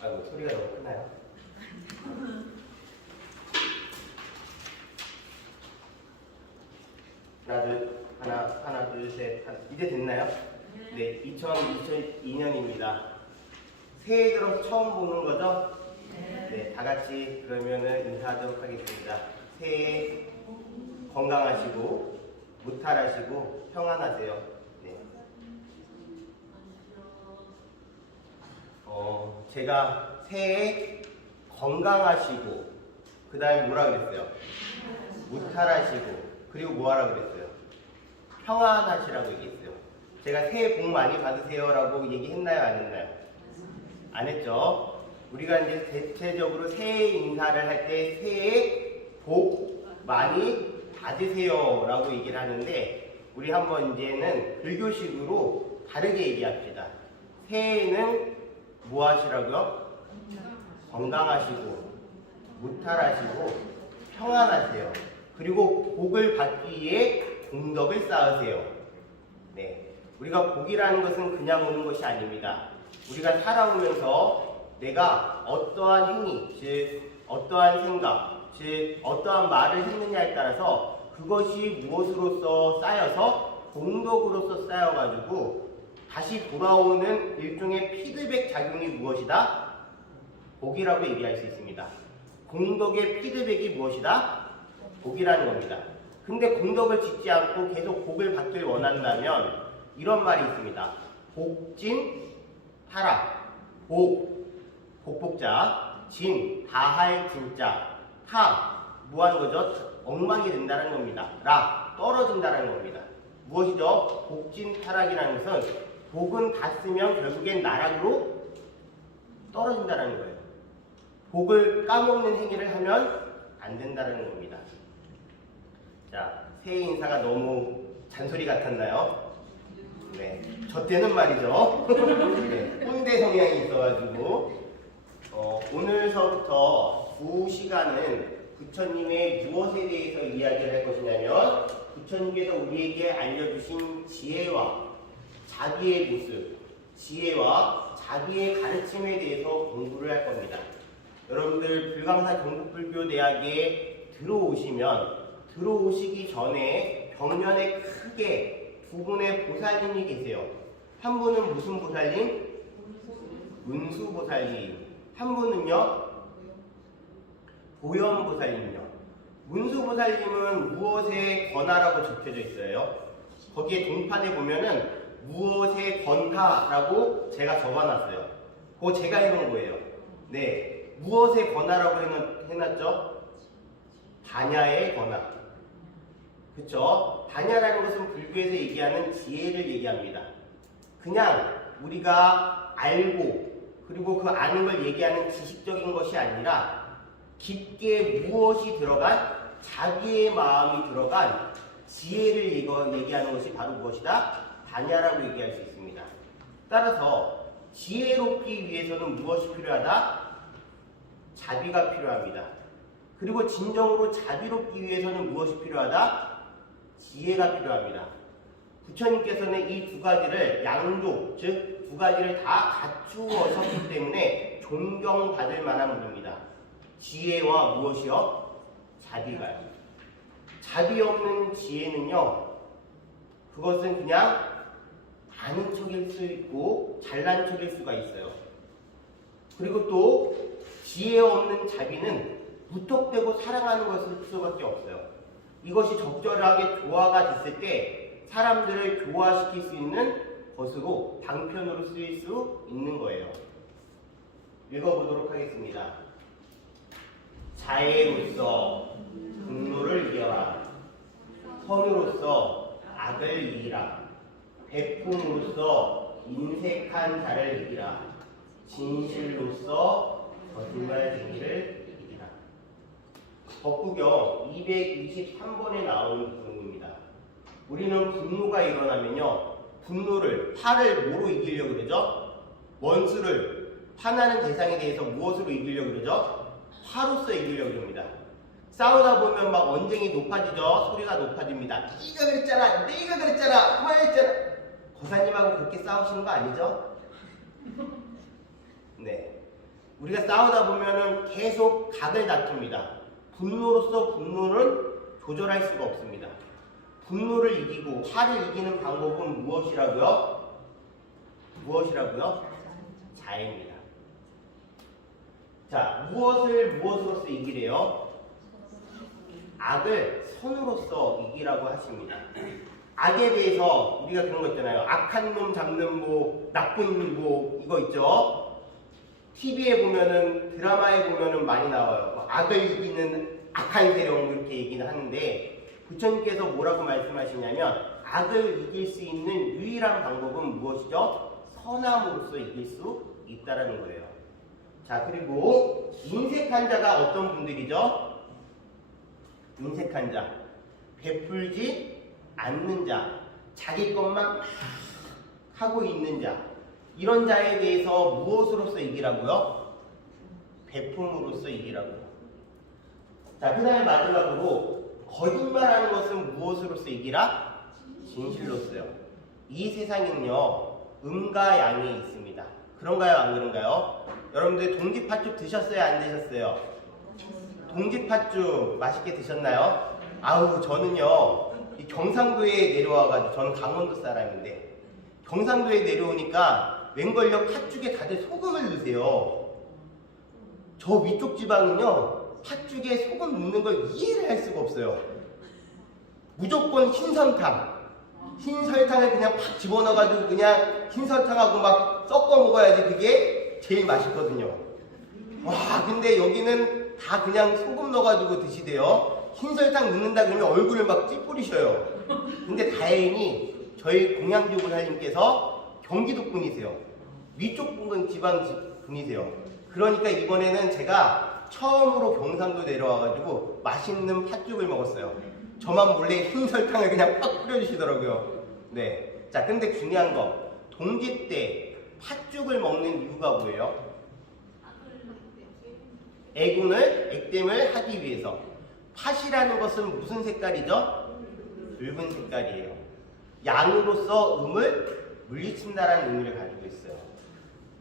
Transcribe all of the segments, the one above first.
아이고 소리가 너무 크나요? 하나 둘 셋 이제 됐나요? 네, 2002년입니다. 새해 들어서 처음 보는 거죠? 네, 다 같이 그러면은 인사하도록 하겠습니다. 새해 건강하시고 무탈하시고 평안하세요. 네. 제가 새해 건강하시고 그 다음에 뭐라 그랬어요? 무탈하시고 그리고 뭐 하라 그랬어요? 평안하시라고 얘기했어요. 제가 새해 복 많이 받으세요 라고 얘기했나요? 안 했나요? 안 했죠? 우리가 이제 대체적으로 새해 인사를 할 때 새해 복 많이 받으세요 라고 얘기를 하는데 우리 한번 이제는 불교식으로 다르게 얘기합시다. 새해에는 뭐 하시라고요? 건강하시고 무탈하시고 평안하세요. 그리고 복을 받기 위해 공덕을 쌓으세요. 네, 우리가 복이라는 것은 그냥 오는 것이 아닙니다. 우리가 살아오면서 내가 어떠한 행위, 즉 어떠한 생각, 즉 어떠한 말을 했느냐에 따라서 그것이 무엇으로서 쌓여서 공덕으로서 쌓여가지고 다시 돌아오는 일종의 피드백 작용이 무엇이다? 복이라고 얘기할 수 있습니다. 공덕의 피드백이 무엇이다? 복이라는 겁니다. 근데 공덕을 짓지 않고 계속 복을 받길 원한다면 이런 말이 있습니다. 복진 타락. 복복자, 진, 다할 진짜, 타, 뭐하는 거죠? 엉망이 된다는 겁니다. 락, 떨어진다는 겁니다. 무엇이죠? 복진 타락이라는 것은 복은 다 쓰면 결국엔 나락으로 떨어진다는 거예요. 복을 까먹는 행위를 하면 안 된다는 겁니다. 자, 새해 인사가 너무 잔소리 같았나요? 네, 저 때는 말이죠. 네, 꼰대 성향이 있어가지고 오늘서부터 2시간은 부처님의 무엇에 대해서 이야기를 할 것이냐면 부처님께서 우리에게 알려주신 지혜와 자기의 모습, 지혜와 자기의 가르침에 대해서 공부를 할 겁니다. 여러분들 불광사 경북불교대학에 들어오시기 전에 벽면에 크게 두 분의 보살님이 계세요. 한 분은 무슨 보살님? 문수보살님. 한 분은요? 보현보살님요. 문수보살님은 무엇에 권하라고 적혀져 있어요? 거기에 동판에 보면은 무엇에 권하라고 제가 적어놨어요. 그거 제가 해놓은 거예요. 네, 무엇에 권하라고 해놨죠? 다냐에 권하. 그쵸? 다냐라는 것은 불교에서 얘기하는 지혜를 얘기합니다. 그냥 우리가 알고 그리고 그 아는 걸 얘기하는 지식적인 것이 아니라 깊게 무엇이 들어간 자기의 마음이 들어간 지혜를 얘기하는 것이 바로 무엇이다? 다냐라고 얘기할 수 있습니다. 따라서 지혜롭기 위해서는 무엇이 필요하다? 자비가 필요합니다. 그리고 진정으로 자비롭기 위해서는 무엇이 필요하다? 지혜가 필요합니다. 부처님께서는 이 두 가지를 양조, 즉 두 가지를 다 갖추어셨기 때문에 존경받을 만한 분입니다. 지혜와 무엇이요? 자비가요. 자비 없는 지혜는요, 그것은 그냥 아는 척일 수 있고 잘난 척일 수가 있어요. 그리고 또 지혜 없는 자비는 무턱대고 사랑하는 것일 수밖에 없어요. 이것이 적절하게 조화가 됐을 때 사람들을 교화시킬 수 있는 것으로 방편으로 쓰일 수 있는 거예요. 읽어보도록 하겠습니다. 자애로서 분노를 이겨라. 선으로서 악을 이기라. 백품으로서 인색한 자를 이기라. 진실로서 거짓말쟁이를 이기라. 법구경 223번에 나오는 부분입니다. 우리는 분노가 일어나면요, 분노를 화를 뭐로 이기려고 그러죠? 원수를 화나는 대상에 대해서 무엇으로 이기려고 그러죠? 화로서 이기려고 합니다. 싸우다 보면 막 언쟁이 높아지죠? 소리가 높아집니다. 네가 그랬잖아, 네가 그랬잖아, 뭐 했잖아. 거사님하고 그렇게 싸우시는 거 아니죠? 네. 우리가 싸우다 보면은 계속 각을 다툽니다. 분노로서 분노는 조절할 수가 없습니다. 분노를 이기고 화를 이기는 방법은 무엇이라고요? 무엇이라고요? 자해입니다. 자, 무엇을 무엇으로서 이기래요? 악을 선으로서 이기라고 하십니다. 악에 대해서 우리가 그런 거 있잖아요. 악한 놈 잡는 뭐 나쁜 뭐 이거 있죠. TV에 보면은 드라마에 보면은 많이 나와요. 뭐 악을 이기는 악한 세력 뭐 이렇게 얘기는 하는데 부처님께서 뭐라고 말씀하시냐면 악을 이길 수 있는 유일한 방법은 무엇이죠? 선함으로써 이길 수 있다라는 거예요. 자, 그리고 인색한 자가 어떤 분들이죠? 인색한 자, 베풀지 않는 자, 자기 것만 막 하고 있는 자, 이런 자에 대해서 무엇으로서 이기라고요? 베품으로써 이기라고요. 자, 그 다음에 마지막으로 거짓말하는 것은 무엇으로써 이기라? 진실로써요. 이 세상에는요, 음과 양이 있습니다. 그런가요? 안 그런가요? 여러분들 동지팥죽 드셨어요? 안 드셨어요? 동지팥죽 맛있게 드셨나요? 아우, 저는요, 이 경상도에 내려와가지고, 저는 강원도 사람인데 경상도에 내려오니까 웬걸요 팥죽에 다들 소금을 넣으세요. 저 위쪽 지방은요 팥죽에 소금 넣는 걸 이해를 할 수가 없어요. 무조건 흰설탕, 흰설탕을 그냥 팍 집어넣어가지고 그냥 흰설탕하고 막 섞어 먹어야지 그게 제일 맛있거든요. 와, 근데 여기는 다 그냥 소금 넣어가지고 드시대요. 흰설탕 넣는다 그러면 얼굴을 막 찌푸리셔요. 근데 다행히 저희 공양주 부사님께서 경기도 분이세요. 위쪽 분은 지방 분이세요. 그러니까 이번에는 제가 처음으로 경상도 내려와가지고 맛있는 팥죽을 먹었어요. 저만 몰래 흰설탕을 그냥 팍 뿌려주시더라고요. 네. 자, 근데 중요한 거, 동지 때 팥죽을 먹는 이유가 뭐예요? 액땜을 하기 위해서. 팥이라는 것은 무슨 색깔이죠? 붉은 색깔이에요. 양으로서 음을 물리친다라는 의미를 가지고 있어요.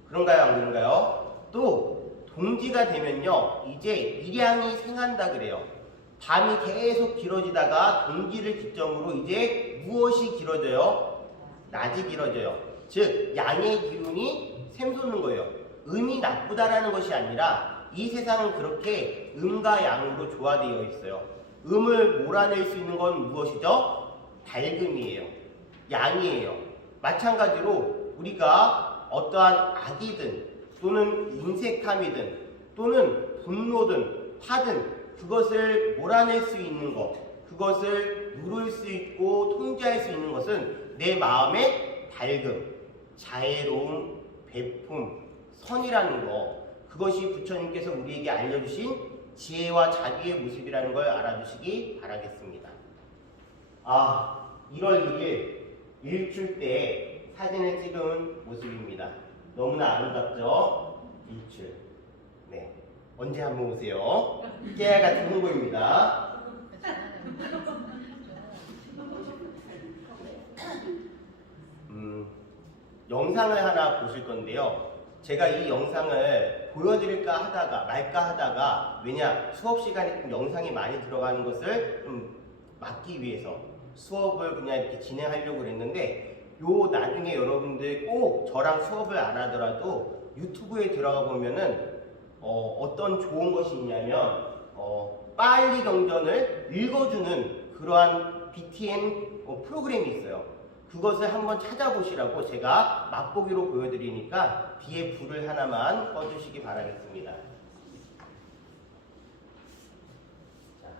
그런가요? 안 그런가요? 또 동지가 되면요, 이제 일양이 생한다 그래요. 밤이 계속 길어지다가 동지를 기점으로 이제 무엇이 길어져요? 낮이 길어져요. 즉 양의 기운이 샘솟는 거예요. 음이 나쁘다라는 것이 아니라 이 세상은 그렇게 음과 양으로 조화되어 있어요. 음을 몰아낼 수 있는 건 무엇이죠? 밝음이에요. 양이에요. 마찬가지로 우리가 어떠한 악이든 또는 인색함이든 또는 분노든 화든 그것을 몰아낼 수 있는 것, 그것을 누를 수 있고 통제할 수 있는 것은 내 마음의 밝음, 자애로움, 베품, 선이라는 거, 그것이 부처님께서 우리에게 알려주신 지혜와 자비의 모습이라는 걸 알아주시기 바라겠습니다. 1월 1일 일출 때 사진을 찍은 모습입니다. 너무나 아름답죠? 일출. 네. 언제 한번 오세요. 깨알 같은 홍보입니다. 영상을 하나 보실 건데요. 제가 이 영상을 보여드릴까 하다가 말까 하다가, 왜냐 수업 시간에 좀 영상이 많이 들어가는 것을 좀 막기 위해서 수업을 그냥 이렇게 진행하려고 그랬는데, 요 나중에 여러분들 꼭 저랑 수업을 안 하더라도 유튜브에 들어가 보면은 어떤 좋은 것이 있냐면 빨리 경전을 읽어주는 그러한 BTN 프로그램이 있어요. 그것을 한번 찾아보시라고 제가 맛보기로 보여드리니까 뒤에 불을 하나만 꺼주시기 바라겠습니다. 자,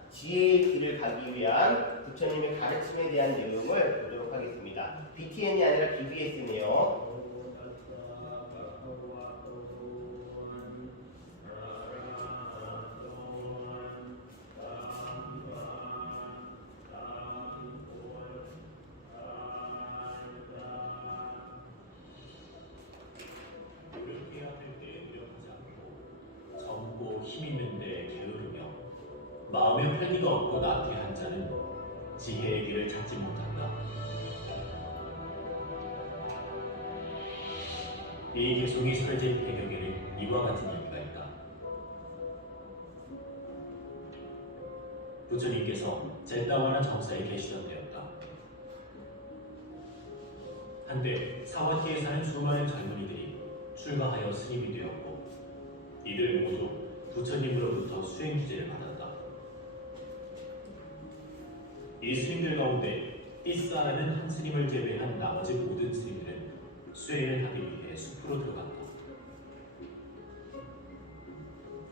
지혜의 길을 가기 위한 부처님의 가르침에 대한 내용을 보도록 하겠습니다. BTN이 아니라 BBS네요. 힘 있는데 게으르며 마음에 편의가 없고 나태한 자는 지혜의 길을 찾지 못한다. 이 개송이 설진 배경에는 이와 같은 이유가 있다. 부처님께서 잿다와나 정사에 계시던 때였다. 한때 사와티에 사는 수많은 젊은이들이 출가하여 스님이 되었고 이들 모두 부처님으로부터 수행 규제를 받았다. 이 스님들 가운데 띠사라는 한 스님을 제외한 나머지 모든 스님들은 수행을 하기 위해 숲으로 들어갔다.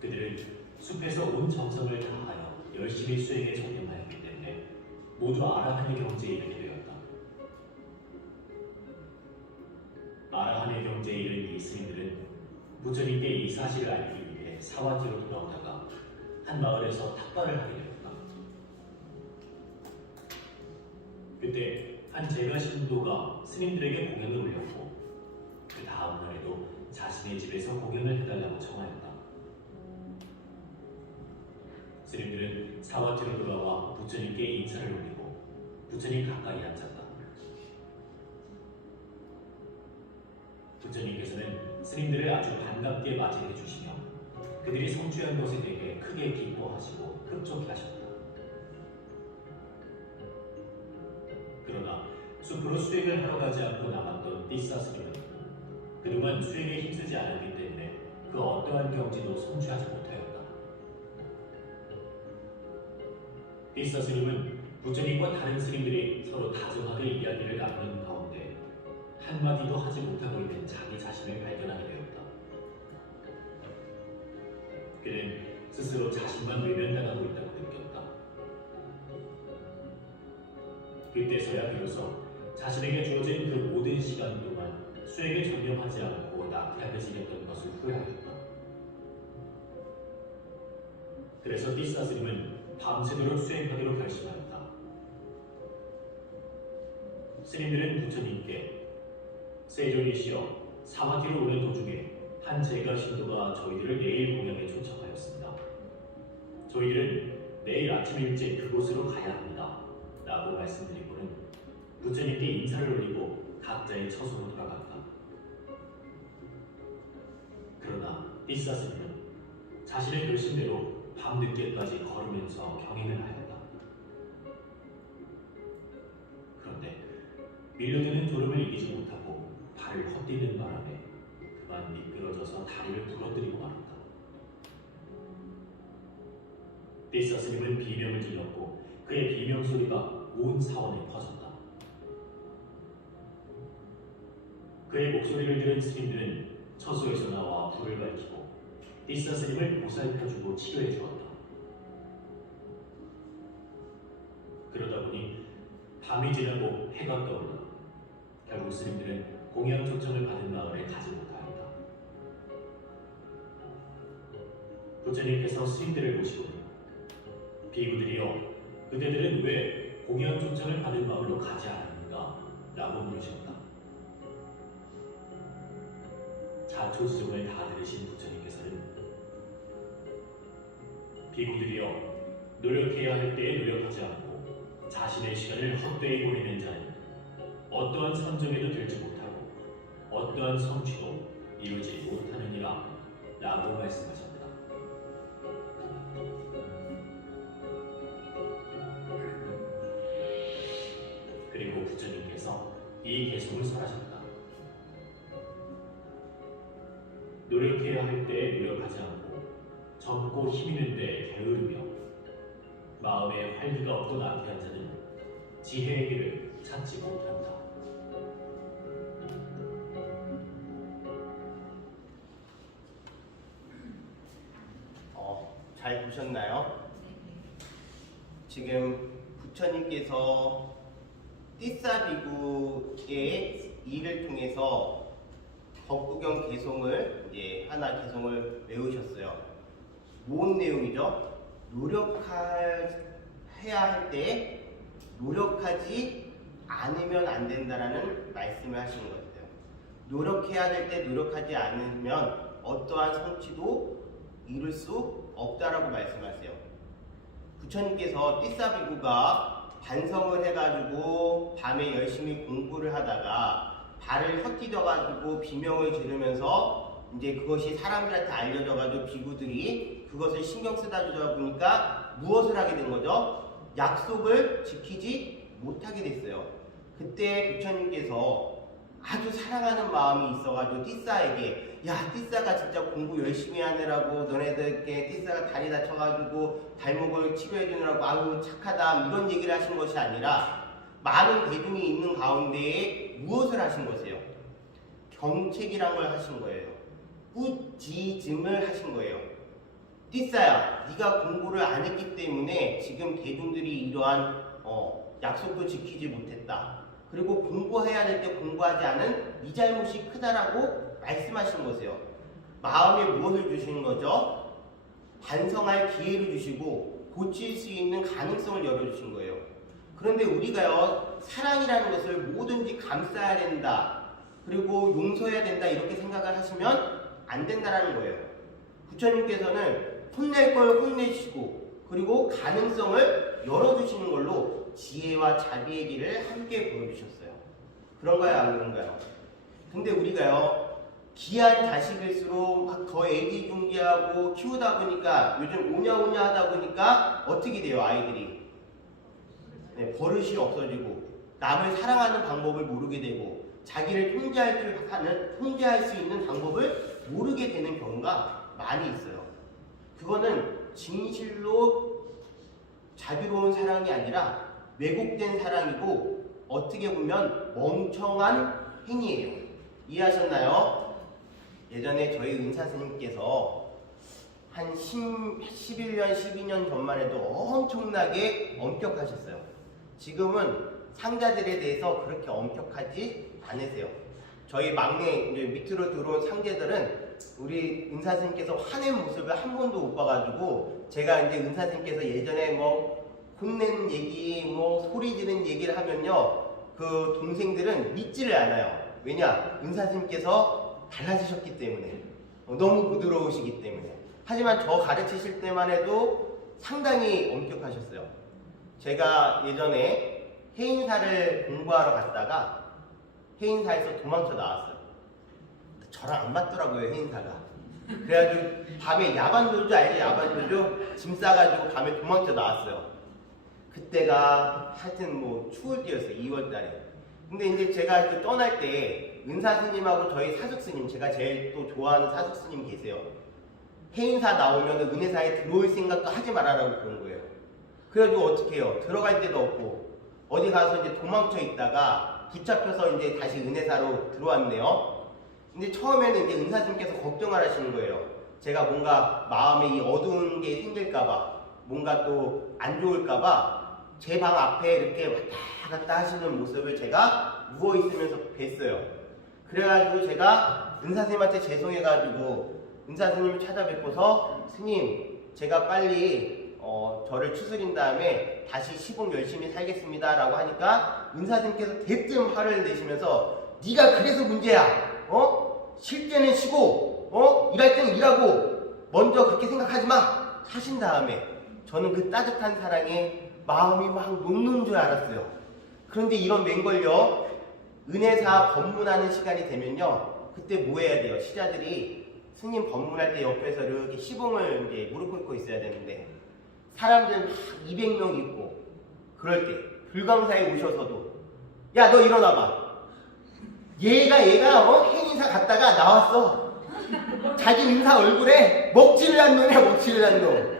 그들은 숲에서 온 정성을 다하여 열심히 수행에 전념하였기 때문에 모두 아라한의 경지에 이르게 되었다. 아라한의 경지에 이른 이 스님들은 부처님께 이 사실을 알기 위해 사와티로 돌아오다가 한 마을에서 탁발을 하게 되었다. 그때 한 제가 신도가 스님들에게 공연을 올렸고 그 다음 날에도 자신의 집에서 공연을 해달라고 청하였다. 스님들은 사와티로 돌아와 부처님께 인사를 올리고 부처님 가까이 앉았다. 부처님께서는 스님들을 아주 반갑게 맞이해 주시며 그들이 성취한 것에 대해 크게 기뻐하시고 흡족해 하셨다. 그러나 숲으로 수행을 하러 가지 않고 남았던 띠사 스님은 그동안 수행에 힘쓰지 않았기 때문에 그 어떠한 경지도 성취하지 못하였다. 띠사 스님은 부처님과 다른 스님들이 서로 다정하게 이야기를 나누는 가운데 한마디도 하지 못하고 있는 자기 자신을 발견하게 되었다. 그는 스스로 자신만 외면당하고 있다고 느꼈다. 그때서야 비로소 자신에게 주어진 그 모든 시간 동안 수행에 전념하지 않고 나태하게 지냈던 것을 후회하였다. 그래서 띠사 스님은 밤새도록 수행하기로 결심하였다. 스님들은 부처님께 세존이시여 사와티로 오는 도중에 한 제가 신도가 저희들을 내일 공양에 초청하였습니다. 저희들은 내일 아침 일찍 그곳으로 가야 합니다. 라고 말씀드리고는 부처님께 인사를 올리고 각자의 처소로 돌아갔다. 그러나 띠사 스님은 자신의 결심대로 밤늦게까지 걸으면서 경행을 하였다. 그런데 밀려드는 졸음을 이기지 못하고 발을 헛디는 바람에 그만 미끄러져서 다리를 부러뜨리고 말았다. 띠사 스님은 비명을 질렀고 그의 비명 소리가 온 사원에 퍼졌다. 그의 목소리를 들은 스님들은 처소에서 나와 불을 밝히고 띠사 스님을 보살펴주고 치료해 주었다. 그러다 보니 밤이 지나고 해가 떠올라 결국 스님들은 공양 초청을 받은 마을에 가지 못하였다. 부처님께서 스님들을 모시고는 비구들이여 그대들은 왜 공양 초청을 받은 마을로 가지 않았는가? 라고 물으셨다. 자초지종을 다 들으신 부처님께서는 비구들이여 노력해야 할 때에 노력하지 않고 자신의 시간을 헛되이 보내는 자는 어떠한 선정에도 들지 못하고 어떠한 성취도 이루지 못하느니라 라고 말씀하셨다. 그리고 부처님께서 이 개송을 설하셨다. 노력해야 할 때 노력하지 않고 젊고 힘있는 데 게으르며 마음에 활기가 없고 나태한 자는 지혜의 길을 찾지 못한다. 잘 보셨나요? 지금 부처님께서 띠사비구의 일을 통해서 법구경 개송을 이제 하나 개송을 외우셨어요. 뭔 내용이죠? 해야 할 때 노력하지 않으면 안 된다라는 말씀을 하시는 것 같아요. 노력해야 될 때 노력하지 않으면 어떠한 성취도 이룰 수 없다라고 말씀하세요. 부처님께서 띠사비구가 반성을 해가지고 밤에 열심히 공부를 하다가 발을 헛디뎌가지고 비명을 지르면서 이제 그것이 사람들한테 알려져가지고 비구들이 그것을 신경 쓰다 주다 보니까 무엇을 하게 된 거죠? 약속을 지키지 못하게 됐어요. 그때 부처님께서 아주 사랑하는 마음이 있어가지고 띠싸에게, 야, 띠싸가 진짜 공부 열심히 하느라고 너네들께 띠싸가 다리 다쳐가지고 발목을 치료해주느라고 아유 착하다 이런 얘기를 하신 것이 아니라 많은 대중이 있는 가운데에 무엇을 하신 것이에요? 경책이란 걸 하신 거예요. 꾸짖음을 하신 거예요. 띠싸야, 네가 공부를 안 했기 때문에 지금 대중들이 이러한 약속도 지키지 못했다. 그리고 공부해야 될 때 공부하지 않은 네 잘못이 크다라고 말씀하신 것이에요. 마음에 무엇을 주시는 거죠? 반성할 기회를 주시고 고칠 수 있는 가능성을 열어주신 거예요. 그런데 우리가요, 사랑이라는 것을 뭐든지 감싸야 된다, 그리고 용서해야 된다 이렇게 생각을 하시면 안 된다라는 거예요. 부처님께서는 혼낼 걸 혼내시고 그리고 가능성을 열어주시는 걸로 지혜와 자비의 길을 함께 보여주셨어요. 그런가요, 안 그런가요? 근데 우리가요, 귀한 자식일수록 막 더 애지중지하고 키우다 보니까 요즘 오냐오냐 하다 보니까 어떻게 돼요, 아이들이? 네, 버릇이 없어지고 남을 사랑하는 방법을 모르게 되고 자기를 통제할 수 있는 방법을 모르게 되는 경우가 많이 있어요. 그거는 진실로 자비로운 사랑이 아니라 왜곡된 사랑이고 어떻게 보면 멍청한 행위예요. 이해하셨나요? 예전에 저희 은사스님께서 한 11년, 12년 전만 해도 엄청나게 엄격하셨어요. 지금은 상자들에 대해서 그렇게 엄격하지 않으세요. 저희 막내 이제 밑으로 들어온 상제들은 우리 은사스님께서 화낸 모습을 한 번도 못 봐가지고 제가 이제 은사스님께서 예전에 뭐 혼낸 얘기, 뭐 소리 지르는 얘기를 하면요, 그 동생들은 믿지를 않아요. 왜냐? 은사스님께서 달라지셨기 때문에, 너무 부드러우시기 때문에. 하지만 저 가르치실 때만 해도 상당히 엄격하셨어요. 제가 예전에 해인사를 공부하러 갔다가 해인사에서 도망쳐 나왔어요. 저랑 안 맞더라고요, 해인사가. 그래가지고 밤에 야반도주 알지? 야반도주? 짐 싸가지고 밤에 도망쳐 나왔어요. 그때가 하여튼 뭐 추울 때였어요. 2월달에. 근데 이제 제가 그 떠날 때 은사스님하고 저희 사숙스님, 제가 제일 또 좋아하는 사숙스님 계세요. 해인사 나오면 은혜사에 들어올 생각도 하지 말아라고 그런 거예요. 그래가지고 어떻게 해요? 들어갈 데도 없고 어디 가서 이제 도망쳐 있다가 붙잡혀서 이제 다시 은혜사로 들어왔네요. 근데 처음에는 이제 은사님께서 걱정을 하시는 거예요. 제가 뭔가 마음에 이 어두운 게 생길까봐, 뭔가 또 안 좋을까봐 제 방 앞에 이렇게 왔다 갔다 하시는 모습을 제가 누워있으면서 뵀어요. 그래가지고 제가 은사스님한테 죄송해가지고 은사스님을 찾아뵙고서 스님, 제가 빨리 저를 추스린 다음에 다시 시봉 열심히 살겠습니다 라고 하니까 은사스님께서 대뜸 화를 내시면서 네가 그래서 문제야, 쉴 때는 쉬고 일할 때는 일하고 먼저 그렇게 생각하지 마 하신 다음에 저는 그 따뜻한 사랑에 마음이 막 녹는 줄 알았어요. 그런데 이런 맹걸요, 은혜사 법문하는 시간이 되면요, 그때 뭐 해야 돼요? 시자들이 스님 법문할 때 옆에서 이렇게 시봉을 이제 무릎 꿇고 있어야 되는데 사람들 막 200명 있고 그럴 때 불광사에 오셔서도 야, 너 일어나봐. 얘가 행인사 갔다가 나왔어. 자기 인사 얼굴에 먹지를 않는 놈이야, 먹지를 않는 놈.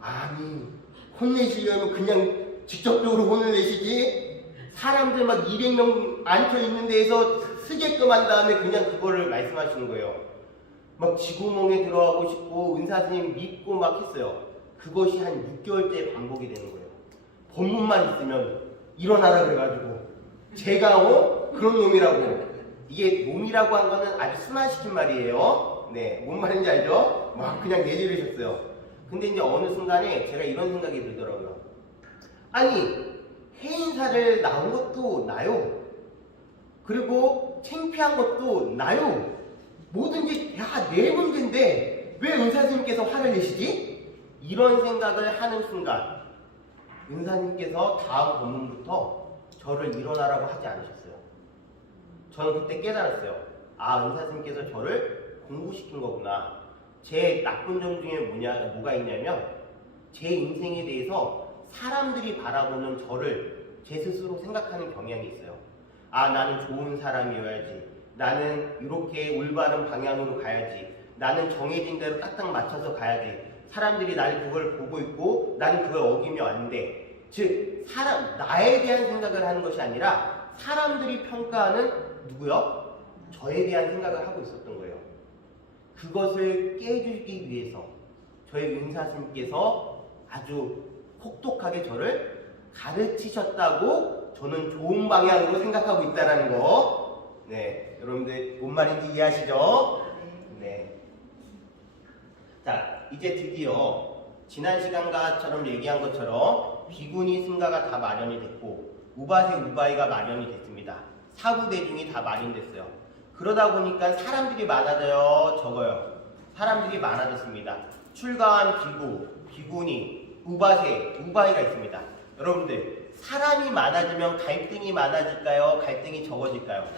아니, 혼내시려면 그냥 직접적으로 혼을 내시지, 사람들 막 200명 앉혀 있는 데에서 쓰게끔 한 다음에 그냥 그거를 말씀하시는 거예요. 막 지구멍에 들어가고 싶고 은사스님 믿고 막 했어요. 그것이 한 6개월째 반복이 되는 거예요. 법문만 있으면 일어나라 그래가지고 제가 그런 놈이라고. 이게 놈이라고 한 거는 아주 순화시킨 말이에요. 네, 뭔 말인지 알죠? 막 그냥 내지르셨어요. 근데 이제 어느 순간에 제가 이런 생각이 들더라고요. 아니, 해인사를 나온 것도 나요. 그리고 창피한 것도 나요. 뭐든지 야, 내 문제인데 왜 은사님께서 화를 내시지? 이런 생각을 하는 순간 은사님께서 다음 법문부터 저를 일어나라고 하지 않으셨어요. 저는 그때 깨달았어요. 아, 은사스님께서 저를 공부시킨 거구나. 제 나쁜 점 중에 뭐가 있냐면 제 인생에 대해서 사람들이 바라보는 저를 제 스스로 생각하는 경향이 있어요. 아, 나는 좋은 사람이어야지. 나는 이렇게 올바른 방향으로 가야지. 나는 정해진 대로 딱딱 맞춰서 가야지. 사람들이 나를 그걸 보고 있고 나는 그걸 어기면 안 돼. 즉, 나에 대한 생각을 하는 것이 아니라 사람들이 평가하는 누구요? 저에 대한 생각을 하고 있었던 거예요. 그것을 깨주기 위해서 저희 은사스님께서 아주 혹독하게 저를 가르치셨다고 저는 좋은 방향으로 생각하고 있다는 거. 네, 여러분들 뭔 말인지 이해하시죠? 네. 자, 이제 드디어 지난 시간과처럼 얘기한 것처럼 비구니 승가가 다 마련이 됐고 우바세 우바이가 마련이 됐습니다. 사부대중이 다 마련됐어요. 그러다 보니까 사람들이 많아져요, 적어요? 사람들이 많아졌습니다. 출가한 비구, 비구니, 우바세, 우바이가 있습니다. 여러분들, 사람이 많아지면 갈등이 많아질까요? 갈등이 적어질까요?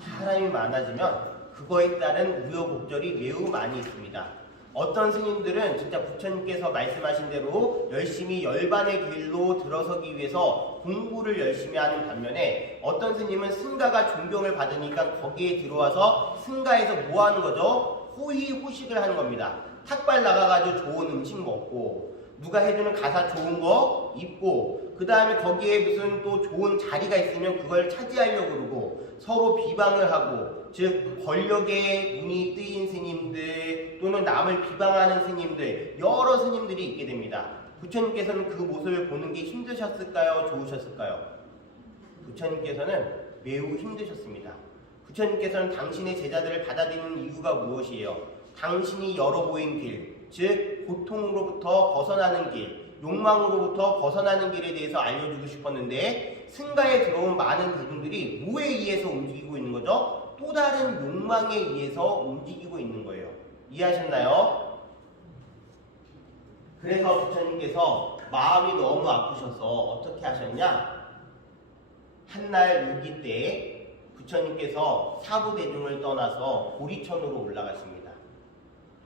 사람이 많아지면 그거에 따른 우여곡절이 매우 많이 있습니다. 어떤 스님들은 진짜 부처님께서 말씀하신 대로 열심히 열반의 길로 들어서기 위해서 공부를 열심히 하는 반면에 어떤 스님은 승가가 존경을 받으니까 거기에 들어와서 승가에서 뭐 하는 거죠? 호의호식을 하는 겁니다. 탁발 나가가지고 좋은 음식 먹고 누가 해주는 가사 좋은 거 입고 그 다음에 거기에 무슨 또 좋은 자리가 있으면 그걸 차지하려고 그러고 서로 비방을 하고 즉 권력에 눈이 뜨인 스님들 또는 남을 비방하는 스님들 여러 스님들이 있게 됩니다. 부처님께서는 그 모습을 보는 게 힘드셨을까요? 좋으셨을까요? 부처님께서는 매우 힘드셨습니다. 부처님께서는 당신의 제자들을 받아들이는 이유가 무엇이에요? 당신이 열어보인 길, 즉 고통으로부터 벗어나는 길, 욕망으로부터 벗어나는 길에 대해서 알려주고 싶었는데 승가에 들어온 많은 대중들이 뭐에 의해서 움직이고 있는 거죠? 또 다른 욕망에 의해서 움직이고 있는 거예요. 이해하셨나요? 그래서 부처님께서 마음이 너무 아프셔서 어떻게 하셨냐? 한날 우기 때 부처님께서 사부대중을 떠나서 보리천으로 올라가십니다.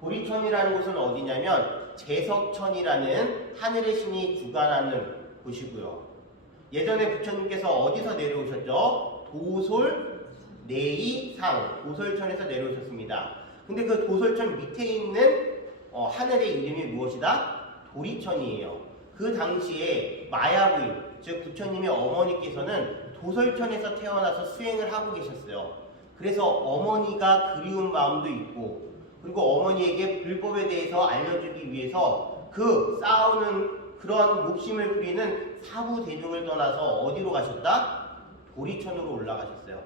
보리천이라는 곳은 어디냐면 제석천이라는 하늘의 신이 주관하는 곳이고요. 예전에 부처님께서 어디서 내려오셨죠? 도솔 내이상 도솔천에서 내려오셨습니다. 근데 그 도솔천 밑에 있는 하늘의 이름이 무엇이다? 도리천이에요. 그 당시에 마야부인, 즉 부처님의 어머니께서는 도솔천에서 태어나서 수행을 하고 계셨어요. 그래서 어머니가 그리운 마음도 있고 그리고 어머니에게 불법에 대해서 알려주기 위해서 그 싸우는 그런 욕심을 부리는 사부대중을 떠나서 어디로 가셨다? 도리천으로 올라가셨어요.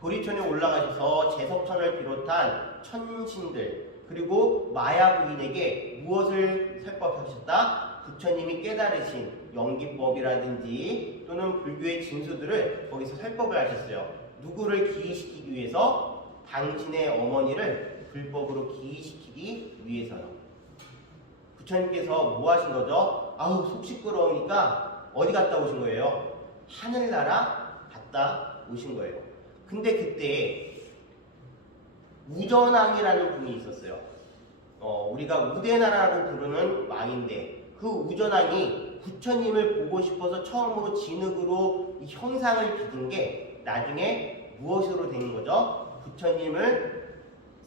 도리천에 올라가셔서 제석천을 비롯한 천신들 그리고 마야부인에게 무엇을 설법하셨다? 부처님이 깨달으신 연기법이라든지 또는 불교의 진수들을 거기서 설법을 하셨어요. 누구를 기이시키기 위해서? 당신의 어머니를 불법으로 기이시키기 위해서요. 부처님께서 뭐 하신 거죠? 아우 속 시끄러우니까 어디 갔다 오신 거예요? 하늘나라 갔다 오신 거예요. 근데 그때 우전왕이라는 분이 있었어요. 우리가 우대나라라고 부르는 왕인데 그 우전왕이 부처님을 보고 싶어서 처음으로 진흙으로 이 형상을 빚은 게 나중에 무엇으로 된 거죠? 부처님을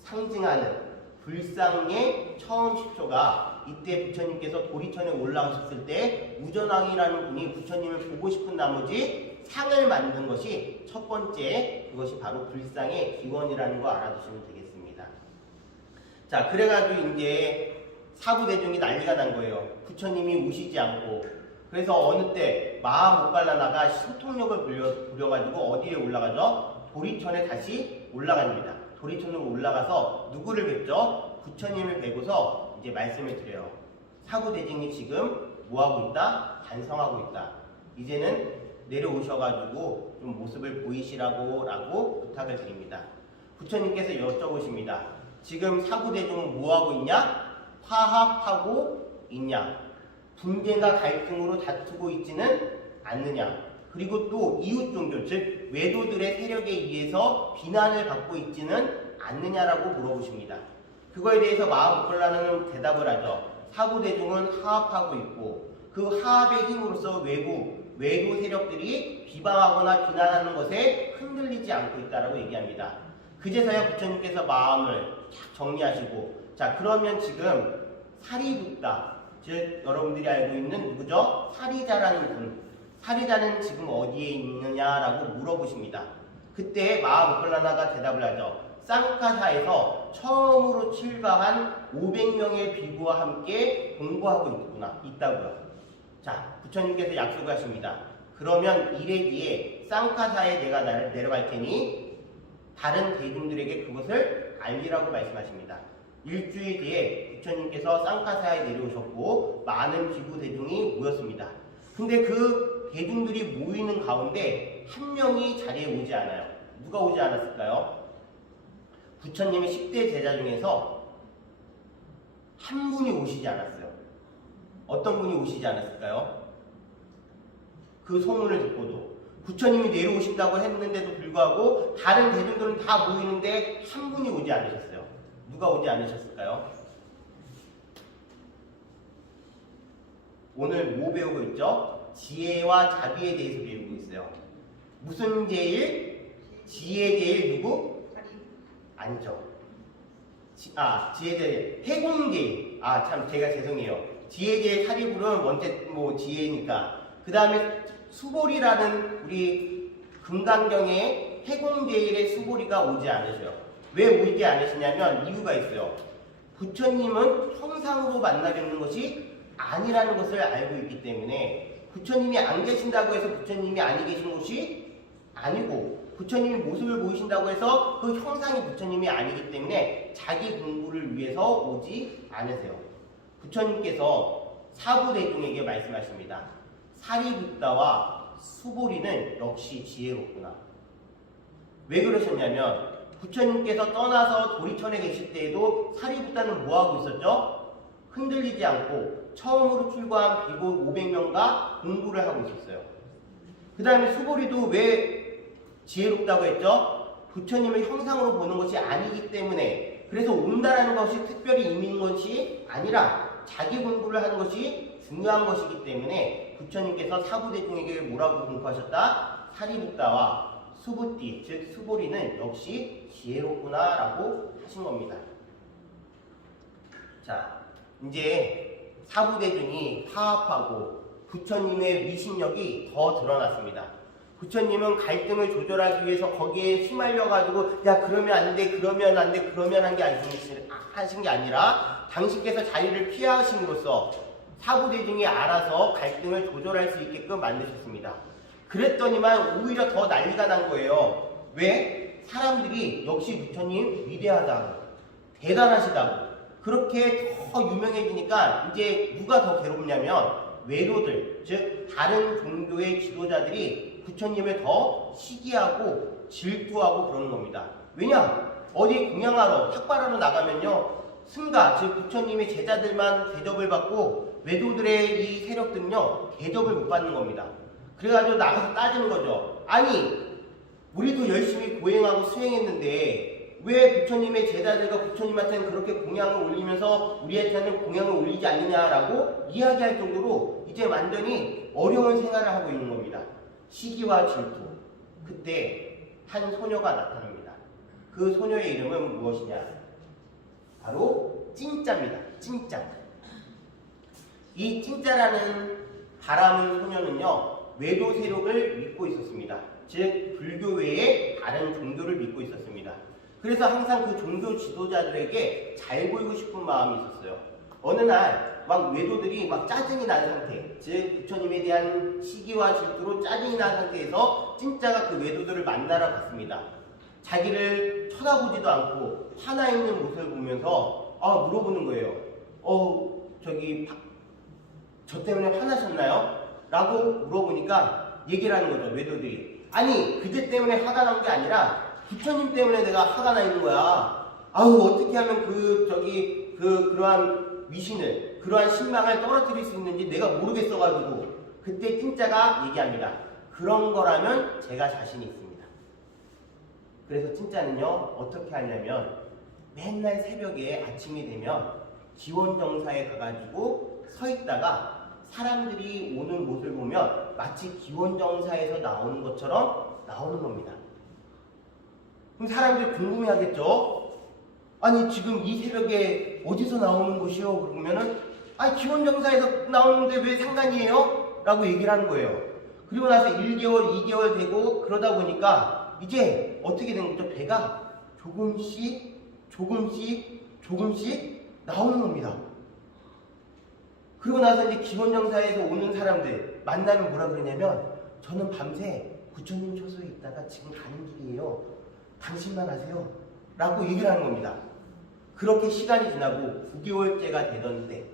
상징하는 불상의 처음 식초가 이때 부처님께서 도리천에 올라가셨을 때 우전왕이라는 분이 부처님을 보고 싶은 나머지 상을 만든 것이 첫 번째 그것이 바로 불상의 기원이라는 거 알아두시면 되겠습니다. 자, 그래가지고 이제 사부대중이 난리가 난 거예요. 부처님이 우시지 않고. 그래서 어느 때 마하 모갈라나가 신통력을 부려가지고 어디에 올라가죠? 도리천에 다시 올라갑니다. 도리천으로 올라가서 누구를 뵙죠? 부처님을 뵈고서 이제 말씀을 드려요. 사부대중이 지금 뭐하고 있다? 반성하고 있다. 이제는 내려오셔가지고 좀 모습을 보이시라고 부탁을 드립니다. 부처님께서 여쭤보십니다. 지금 사부대중은 뭐하고 있냐? 화합하고 있냐? 분쟁과 갈등으로 다투고 있지는 않느냐? 그리고 또 이웃 종교, 즉 외도들의 세력에 의해서 비난을 받고 있지는 않느냐라고 물어보십니다. 그거에 대해서 마음고콜라는 대답을 하죠. 사부대중은 하합하고 있고 그 하합의 힘으로써 외도 세력들이 비방하거나 비난하는 것에 흔들리지 않고 있다라고 얘기합니다. 그제서야 부처님께서 마음을 정리하시고, 자 그러면 지금 사리붓다, 즉 여러분들이 알고 있는 누구죠? 사리자라는 분, 사리자는 지금 어디에 있느냐라고 물어보십니다. 그때 마하모클라나가 대답을 하죠. 쌍카사에서 처음으로 출가한 500명의 비구와 함께 공부하고 있다고요. 자, 부처님께서 약속을 하십니다. 그러면 이래 뒤에 쌍카사에 내가 내려갈 테니 다른 대중들에게 그것을 알리라고 말씀하십니다. 일주일 뒤에 부처님께서 쌍카사에 내려오셨고 많은 비구 대중이 모였습니다. 근데 그 대중들이 모이는 가운데 한 명이 자리에 오지 않아요. 누가 오지 않았을까요? 부처님의 10대 제자 중에서 한 분이 오시지 않았어요. 어떤 분이 오시지 않았을까요? 그 소문을 듣고도 부처님이 내려오신다고 했는데도 불구하고 다른 대중들은 다 모이는데 한 분이 오지 않으셨어요. 누가 오지 않으셨을까요? 오늘 뭐 배우고 있죠? 지혜와 자비에 대해서 배우고 있어요. 무슨 제일? 지혜 제일 누구? 아니죠. 지혜 제일 해공 제일. 참 제가 죄송해요. 지혜 제일 사리불은 원체 지혜니까. 그 다음에 수보리라는 우리 금강경에 해공 제일의 수보리가 오지 않으셔요. 왜 오지 않으시냐면 이유가 있어요. 부처님은 형상으로 만나 뵙는 것이 아니라는 것을 알고 있기 때문에 부처님이 안 계신다고 해서 부처님이 아니 계신 것이 아니고 부처님이 모습을 보이신다고 해서 그 형상이 부처님이 아니기 때문에 자기 공부를 위해서 오지 않으세요. 부처님께서 사부대중에게 말씀하십니다. 사리붓다와 수보리는 역시 지혜롭구나. 왜 그러셨냐면 부처님께서 떠나서 도리천에 계실 때에도 사리붓다는 뭐하고 있었죠? 흔들리지 않고 처음으로 출가한 비구 500명과 공부를 하고 있었어요. 그 다음에 수보리도 왜 지혜롭다고 했죠? 부처님을 형상으로 보는 것이 아니기 때문에, 그래서 온다라는 것이 특별히 의미인 것이 아니라 자기 공부를 하는 것이 중요한 것이기 때문에 부처님께서 사부대중에게 뭐라고 공부하셨다? 사리붓다와 수부띠, 즉 수보리는 역시 지혜롭구나 라고 하신 겁니다. 자, 이제 사부대중이 화합하고 부처님의 위신력이 더 드러났습니다. 부처님은 갈등을 조절하기 위해서 거기에 휘말려가지고 야 그러면 안 돼, 그러면 안 돼, 그러면 한 게 하신 게 아니라 당신께서 자리를 피하심으로써 사부대중이 알아서 갈등을 조절할 수 있게끔 만드셨습니다. 그랬더니만 오히려 더 난리가 난 거예요. 왜? 사람들이 역시 부처님 위대하다고, 대단하시다고 그렇게 더 유명해지니까 이제 누가 더 괴롭냐면 외도들, 즉 다른 종교의 지도자들이 부처님을 더 시기하고 질투하고 그러는 겁니다. 왜냐? 어디 공양하러, 탁발하러 나가면요 승가, 즉 부처님의 제자들만 대접을 받고 외도들의 이 세력들은요 대접을 못 받는 겁니다. 그래가지고 나가서 따지는 거죠. 아니 우리도 열심히 고행하고 수행했는데 왜 부처님의 제자들과 부처님한테는 그렇게 공양을 올리면서 우리한테는 공양을 올리지 않느냐라고 이야기할 정도로 이제 완전히 어려운 생활을 하고 있는 겁니다. 시기와 질투. 그때 한 소녀가 나타납니다. 그 소녀의 이름은 무엇이냐? 바로 찐짜입니다. 찐짜. 이 찐짜라는 바람은 소녀는요 외도 세력을 믿고 있었습니다. 즉 불교 외에 다른 종교를 믿고 있었습니다. 그래서 항상 그 종교 지도자들에게 잘 보이고 싶은 마음이 있었어요. 어느 날 막 외도들이 막 짜증이 난 상태, 즉 부처님에 대한 시기와 질투로 짜증이 난 상태에서 찐짜가 그 외도들을 만나러 갔습니다. 자기를 쳐다보지도 않고 화나 있는 모습을 보면서 물어보는 거예요. 저 때문에 화나셨나요? 라고 물어보니까 얘기를 하는 거죠, 외도들이. 아니 그대 때문에 화가 난 게 아니라 부처님 때문에 내가 화가 나 있는 거야. 어떻게 하면 그러한 위신을, 그러한 신망을 떨어뜨릴 수 있는지 내가 모르겠어가지고. 그때 찐짜가 얘기합니다. 그런 거라면 제가 자신이 있습니다. 그래서 진짜는요, 어떻게 하냐면 맨날 새벽에 아침이 되면 기원정사에 가가지고 서 있다가 사람들이 오는 모습을 보면 마치 기원정사에서 나오는 것처럼 나오는 겁니다. 그럼 사람들이 궁금해하겠죠? 아니 지금 이 새벽에 어디서 나오는 것이요? 그러면은 아니 기원정사에서 나오는데 왜 상관이에요? 라고 얘기를 하는 거예요. 그리고 나서 1개월, 2개월 되고 그러다 보니까 이제 어떻게 된 거죠? 배가 조금씩 나오는 겁니다. 그리고 나서 이제 기원정사에서 오는 사람들 만나면 뭐라 그러냐면 저는 밤새 부처님 처소에 있다가 지금 가는 길이에요. 당신만 아세요? 라고 얘기를 하는 겁니다. 그렇게 시간이 지나고 9개월째가 되던데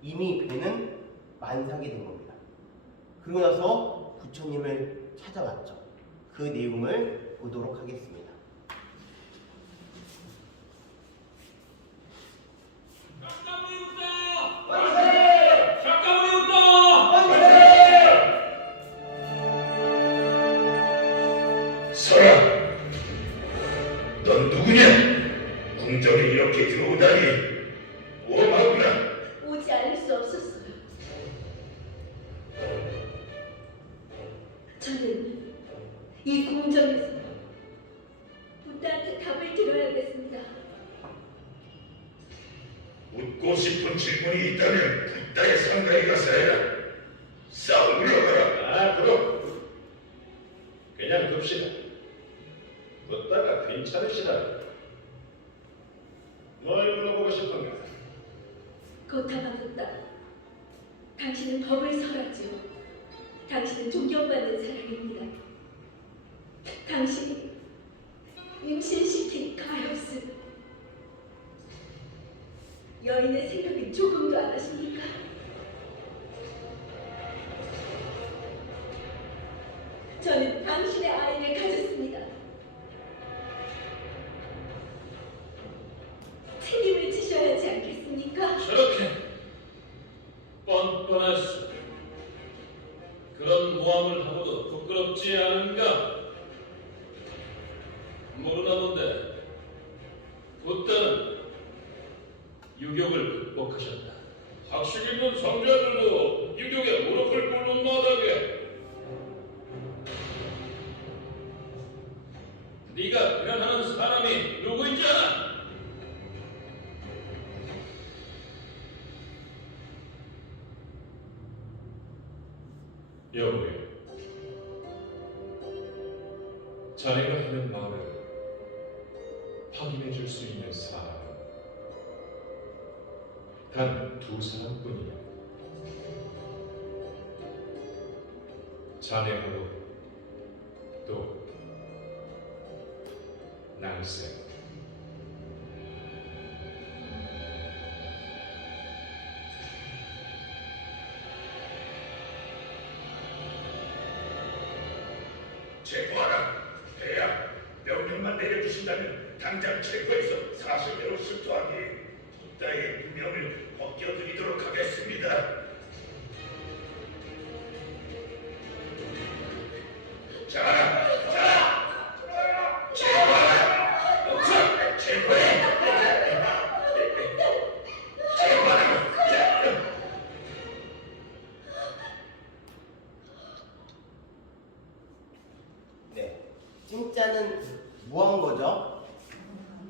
이미 배는 만삭이 된 겁니다. 그러고 나서 부처님을 찾아왔죠. 그 내용을 보도록 하겠습니다. 서라! 넌 누구냐? 궁전에 이렇게 들어오다니 오마구나. 오지 않을 수 없었어요. 저는 이 궁전에서 부다한테 답을 들어야겠습니다. 묻고 싶은 질문이 있다면 부다의 상가에 가서 해라. 싸움 물러가라. 그럼 그냥 둡시다. 부다가 괜찮으시다. 뭘 물어보고 싶은가? 고타마 부다, 당신은 법을 설하지요. 당신은 존경받는 사람입니다. 당신이 임신시킨 가엾은 여인의 생각은 조금도 안 하십니까? 저는 당신의 아이를 가졌습니다. 책임을 지셔야 하지 않겠습니까? 저렇게 뻔뻔할 수 그런 모함을 하고도 부끄럽지 않은가? 모르나 본데 부다는 유격을 극복하셨다. 학식 있는 성자들도 유격에 무릎을 꿇는 마당에 네가 표현하는 사람이 누구인지 알아? 여보게, 자네가 하는 말을 확인해 줄 수 있는 사람은 단 2사람뿐이야. 자네하고 또 날쌔. 체포하라. 대야, 명령만 내려주신다면 당장 체포해서 사실대로 수토하기 부다의 유명을 벗겨드리도록 하겠습니다. 자, 체포하라. 자, 체포해. 체포하라. 네, 진짜는 뭐 한 거죠?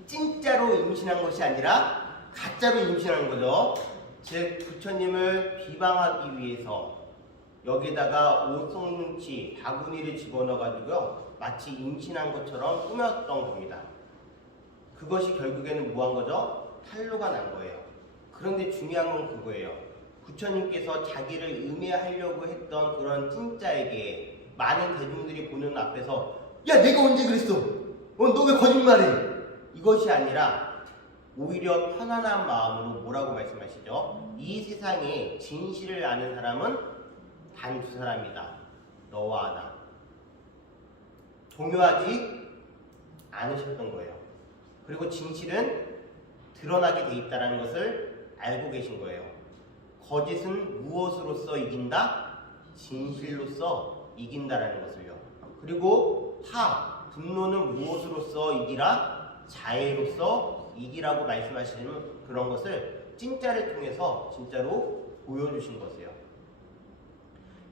진짜로 임신한 것이 아니라 가짜로 임신한 거죠. 즉 부처님을 비방하기 위해서 여기다가 오송뭉치, 바구니를 집어넣어가지고요 마치 임신한 것처럼 꾸몄던 겁니다. 그것이 결국에는 뭐 한 거죠? 탄로가 난 거예요. 그런데 중요한 건 그거예요. 부처님께서 자기를 음해하려고 했던 그런 진짜에게 많은 대중들이 보는 앞에서 야 내가 언제 그랬어? 너 왜 거짓말해? 이것이 아니라 오히려 편안한 마음으로 뭐라고 말씀하시죠? 이 세상에 진실을 아는 사람은 단 2사람이다. 너와 나. 동요하지 않으셨던 거예요. 그리고 진실은 드러나게 돼 있다는 것을 알고 계신 거예요. 거짓은 무엇으로써 이긴다? 진실로서 이긴다라는 것을요. 그리고 하, 분노는 무엇으로서 이기라? 자애로서 이기라고 말씀하시는 그런 것을 찐짜를 통해서 진짜로 보여주신 것이에요.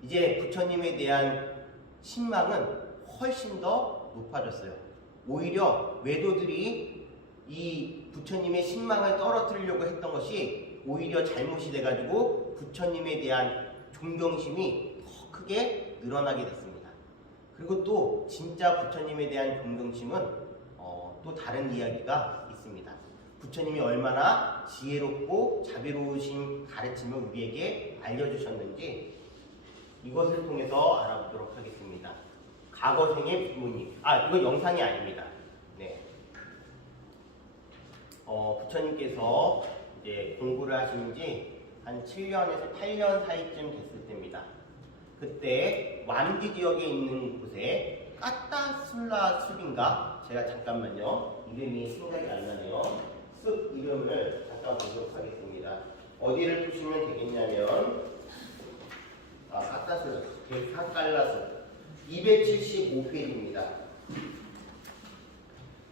이제 부처님에 대한 신망은 훨씬 더 높아졌어요. 오히려 외도들이 이 부처님의 신망을 떨어뜨리려고 했던 것이 오히려 잘못이 돼가지고 부처님에 대한 존경심이 더 크게 늘어나게 됐습니다. 그리고 또 진짜 부처님에 대한 존경심은 또 다른 이야기가 있습니다. 부처님이 얼마나 지혜롭고 자비로우신 가르침을 우리에게 알려주셨는지 이것을 통해서 알아보도록 하겠습니다. 과거생의 부모님. 이건 영상이 아닙니다. 네. 부처님께서 이제 공부를 하신 지 한 7년에서 8년 사이쯤 됐을 때입니다. 그때 완지 지역에 있는 곳에 까따술라 숲인가? 제가 잠깐만요. 이름이 생각이 안 나네요. 숲 이름을 잠깐 보도록 하겠습니다. 어디를 보시면 되겠냐면 까따술라 숲, 베사깔라 숲 275페이지입니다.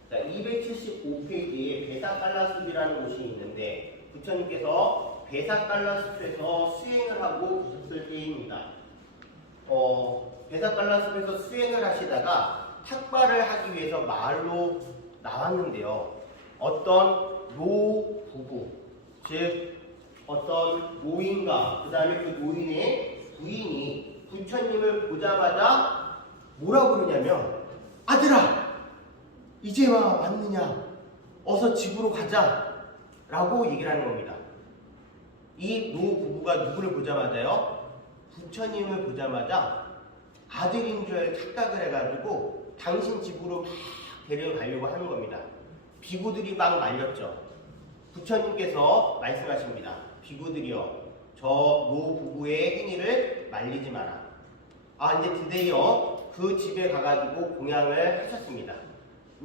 자, 275페이지에 베사깔라숲이라는 곳이 있는데 부처님께서 베사깔라숲에서 수행을 하고 계셨을 때입니다. 베사깔라숲에서 수행을 하시다가 탁발을 하기 위해서 마을로 나왔는데요. 어떤 노부부, 즉 어떤 노인과 그 다음에 그 노인의 부인이 부처님을 보자마자 뭐라고 그러냐면 아들아! 이제 왔느냐? 어서 집으로 가자! 라고 얘기를 하는 겁니다. 이 노부부가 누구를 보자마자요? 부처님을 보자마자 아들인 줄 착각을 해가지고 당신 집으로 막 데려가려고 하는 겁니다. 비구들이 막 말렸죠. 부처님께서 말씀하십니다. 비구들이여, 저 노부부의 행위를 말리지 마라. 이제 드디어 그 집에 가가지고 공양을 하셨습니다.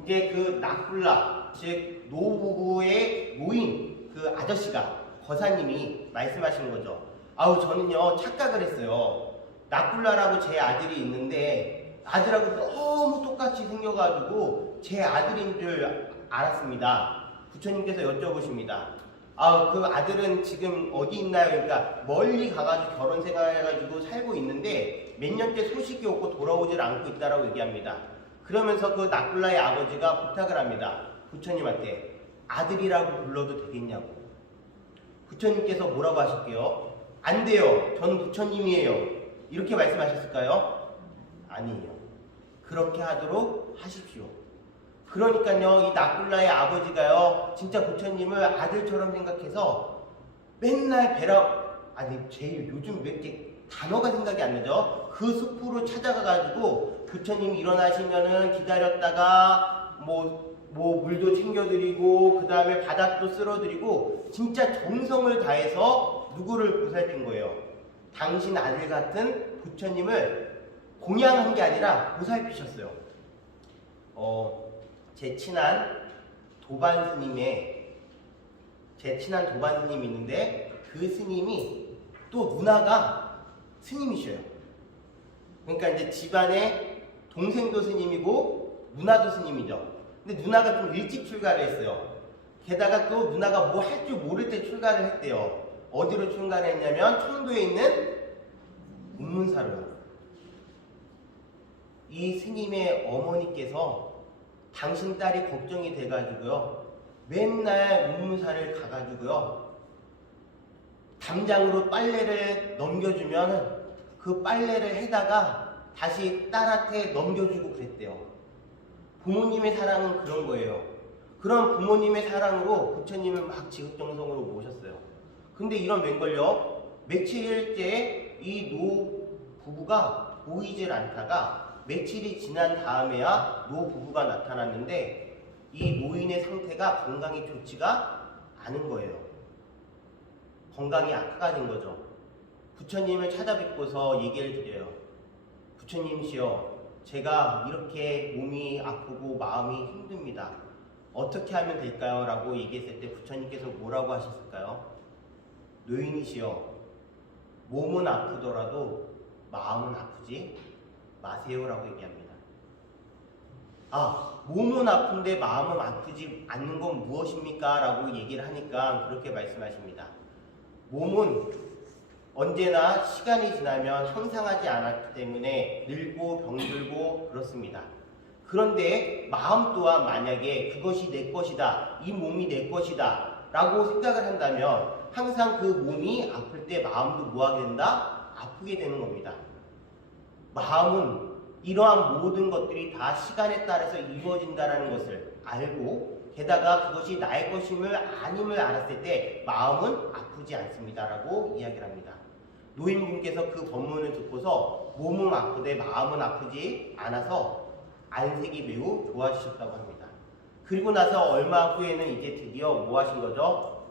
이제 그 나쿨라, 즉 노부부의 노인, 그 아저씨가, 거사님이 말씀하시는 거죠. 저는요 착각을 했어요. 나쿨라라고 제 아들이 있는데 아들하고 너무 똑같이 생겨가지고 제 아들인 줄 알았습니다. 부처님께서 여쭤보십니다. 그 아들은 지금 어디 있나요? 그러니까 멀리 가가지고 결혼 생활해가지고 살고 있는데 몇 년째 소식이 없고 돌아오질 않고 있다라고 얘기합니다. 그러면서 그 나쿨라의 아버지가 부탁을 합니다. 부처님한테 아들이라고 불러도 되겠냐고. 부처님께서 뭐라고 하실게요? 안 돼요. 저는 부처님이에요. 이렇게 말씀하셨을까요? 아니에요. 그렇게 하도록 하십시오. 그러니까요, 이 나쿨라의 아버지가요, 진짜 부처님을 아들처럼 생각해서 맨날 제일 요즘 몇 개 단어가 생각이 안 나죠? 그 숲으로 찾아가가지고 부처님이 일어나시면은 기다렸다가 물도 챙겨드리고 그 다음에 바닥도 쓸어드리고 진짜 정성을 다해서 누구를 보살핀 거예요? 당신 아들 같은 부처님을 공양한 게 아니라 보살피셨어요. 제 친한 도반 스님이 있는데 그 스님이 또 누나가 스님이셔요. 그러니까 이제 집안에 동생도 스님이고 누나도 스님이죠. 근데 누나가 좀 일찍 출가를 했어요. 게다가 또 누나가 뭐 할 줄 모를 때 출가를 했대요. 어디로 출가를 했냐면 청도에 있는 운문사로요. 이 스님의 어머니께서 당신 딸이 걱정이 돼가지고요, 맨날 운문사를 가가지고요, 담장으로 빨래를 넘겨주면 그 빨래를 해다가 다시 딸한테 넘겨주고 그랬대요. 부모님의 사랑은 그런 거예요. 그런 부모님의 사랑으로 부처님을 막 지극정성으로 모셨어요. 근데 이런 웬걸요, 며칠째 이 노부부가 보이질 않다가 며칠이 지난 다음에야 노부부가 나타났는데 이 노인의 상태가 건강이 좋지가 않은 거예요. 건강이 악화가 된 거죠. 부처님을 찾아뵙고서 얘기를 드려요. 부처님이시여, 제가 이렇게 몸이 아프고 마음이 힘듭니다. 어떻게 하면 될까요? 라고 얘기했을 때 부처님께서 뭐라고 하셨을까요? 노인이시여, 몸은 아프더라도 마음은 아프지 마세요라고 얘기합니다. 몸은 아픈데 마음은 아프지 않는 건 무엇입니까? 라고 얘기를 하니까 그렇게 말씀하십니다. 몸은 언제나 시간이 지나면 향상하지 않았기 때문에 늙고 병들고 그렇습니다. 그런데 마음 또한 만약에 그것이 내 것이다, 이 몸이 내 것이다 라고 생각을 한다면 항상 그 몸이 아플 때 마음도 뭐하게 된다? 아프게 되는 겁니다. 마음은 이러한 모든 것들이 다 시간에 따라서 이루어진다는 것을 알고 게다가 그것이 나의 것임을 아님을 알았을 때 마음은 아프지 않습니다라고 이야기를 합니다. 노인분께서 그 법문을 듣고서 몸은 아프되 마음은 아프지 않아서 안색이 매우 좋아지셨다고 합니다. 그리고 나서 얼마 후에는 이제 드디어 뭐 하신 거죠?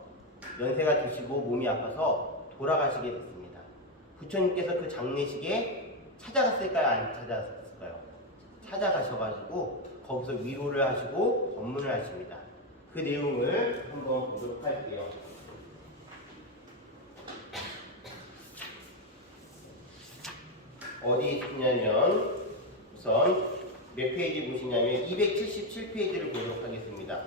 연세가 드시고 몸이 아파서 돌아가시게 됐습니다. 부처님께서 그 장례식에 찾아갔을까요? 안 찾아갔을까요? 찾아가셔가지고 거기서 위로를 하시고 법문을 하십니다. 그 내용을 한번 보도록 할게요. 어디 있냐면 우선 몇 페이지 보시냐면 277페이지를 보도록 하겠습니다.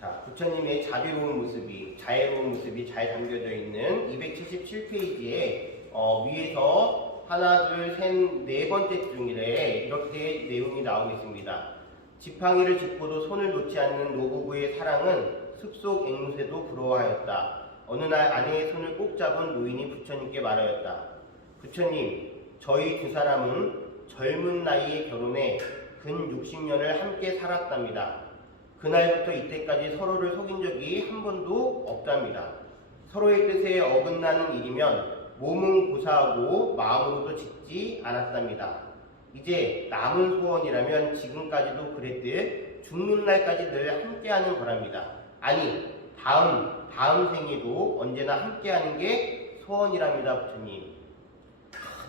자, 부처님의 자비로운 모습이, 자애로운 모습이 잘 담겨져 있는 277페이지에 위에서 하나, 둘, 셋, 네 번째 중일에 이렇게 내용이 나오고 있습니다. 지팡이를 짚고도 손을 놓지 않는 노부부의 사랑은 숲속 앵무새도 부러워하였다. 어느 날 아내의 손을 꼭 잡은 노인이 부처님께 말하였다. 부처님, 저희 두 사람은 젊은 나이에 결혼해 근 60년을 함께 살았답니다. 그날부터 이때까지 서로를 속인 적이 한 번도 없답니다. 서로의 뜻에 어긋나는 일이면 몸은 고사하고 마음으로도 짓지 않았답니다. 이제 남은 소원이라면 지금까지도 그랬듯 죽는 날까지 늘 함께하는 거랍니다. 아니, 다음 생에도 언제나 함께하는 게 소원이랍니다, 부처님.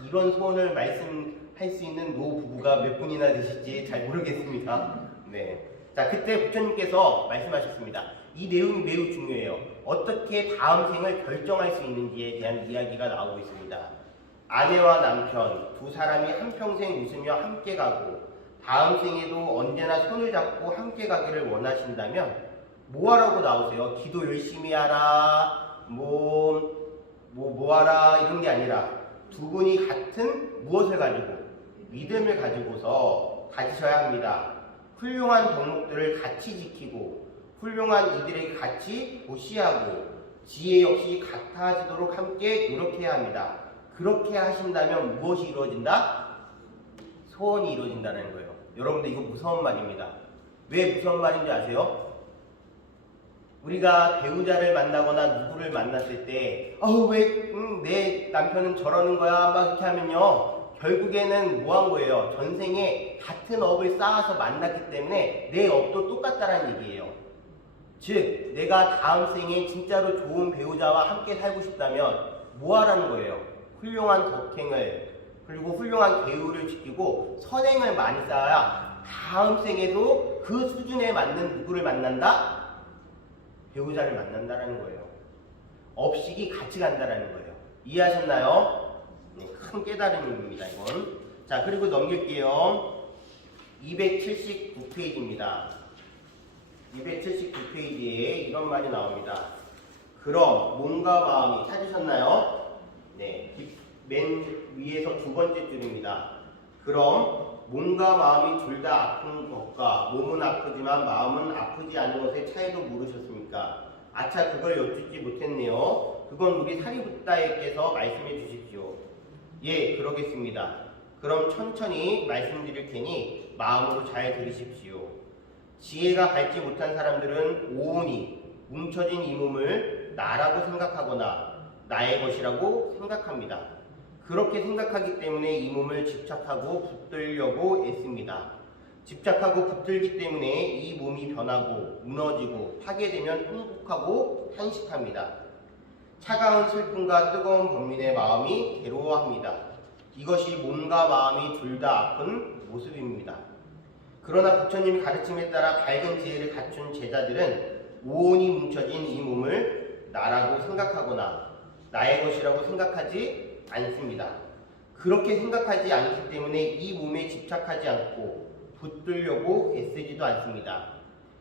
이런 소원을 말씀할 수 있는 노부부가 몇 분이나 되실지 잘 모르겠습니다. 네. 자, 그때 부처님께서 말씀하셨습니다. 이 내용이 매우 중요해요. 어떻게 다음 생을 결정할 수 있는지에 대한 이야기가 나오고 있습니다. 아내와 남편 두 사람이 한평생 웃으며 함께 가고 다음 생에도 언제나 손을 잡고 함께 가기를 원하신다면 뭐 하라고 나오세요? 기도 열심히 하라, 뭐 하라 이런 게 아니라 두 분이 같은 무엇을 가지고 믿음을 가지고서 가지셔야 합니다. 훌륭한 덕목들을 같이 지키고 훌륭한 이들에게 같이 보시하고 지혜 역시 같아지도록 함께 노력해야 합니다. 그렇게 하신다면 무엇이 이루어진다? 소원이 이루어진다는 거예요. 여러분들 이거 무서운 말입니다. 왜 무서운 말인지 아세요? 우리가 배우자를 만나거나 누구를 만났을 때 왜 내 남편은 저러는 거야 막 이렇게 하면요 결국에는 뭐 한 거예요? 전생에 같은 업을 쌓아서 만났기 때문에 내 업도 똑같다라는 얘기예요. 즉 내가 다음 생에 진짜로 좋은 배우자와 함께 살고 싶다면 뭐 하라는 거예요? 훌륭한 덕행을 그리고 훌륭한 계율을 지키고 선행을 많이 쌓아야 다음 생에도 그 수준에 맞는 누구를 만난다? 배우자를 만난다라는 거예요. 업식이 같이 간다라는 거예요. 이해하셨나요? 네, 큰 깨달음입니다, 이건. 자, 그리고 넘길게요. 279페이지입니다. 279페이지에 이런 말이 나옵니다. 그럼 몸과 마음이 찾으셨나요? 네, 맨 위에서 두 번째 줄입니다. 그럼 몸과 마음이 둘 다 아픈 것과 몸은 아프지만 마음은 아프지 않은 것의 차이도 모르셨습니까? 아차, 그걸 여쭙지 못했네요. 그건 우리 사리부타에게서 말씀해 주십시오. 예, 그러겠습니다. 그럼 천천히 말씀드릴 테니 마음으로 잘 들으십시오. 지혜가 밝지 못한 사람들은 오온이 뭉쳐진 이 몸을 나라고 생각하거나 나의 것이라고 생각합니다. 그렇게 생각하기 때문에 이 몸을 집착하고 붙들려고 애씁니다. 집착하고 붙들기 때문에 이 몸이 변하고 무너지고 파괴되면 행복하고 탄식합니다. 차가운 슬픔과 뜨거운 번민의 마음이 괴로워합니다. 이것이 몸과 마음이 둘 다 아픈 모습입니다. 그러나 부처님의 가르침에 따라 밝은 지혜를 갖춘 제자들은 오온이 뭉쳐진 이 몸을 나라고 생각하거나 나의 것이라고 생각하지 않습니다. 그렇게 생각하지 않기 때문에 이 몸에 집착하지 않고 붙들려고 애쓰지도 않습니다.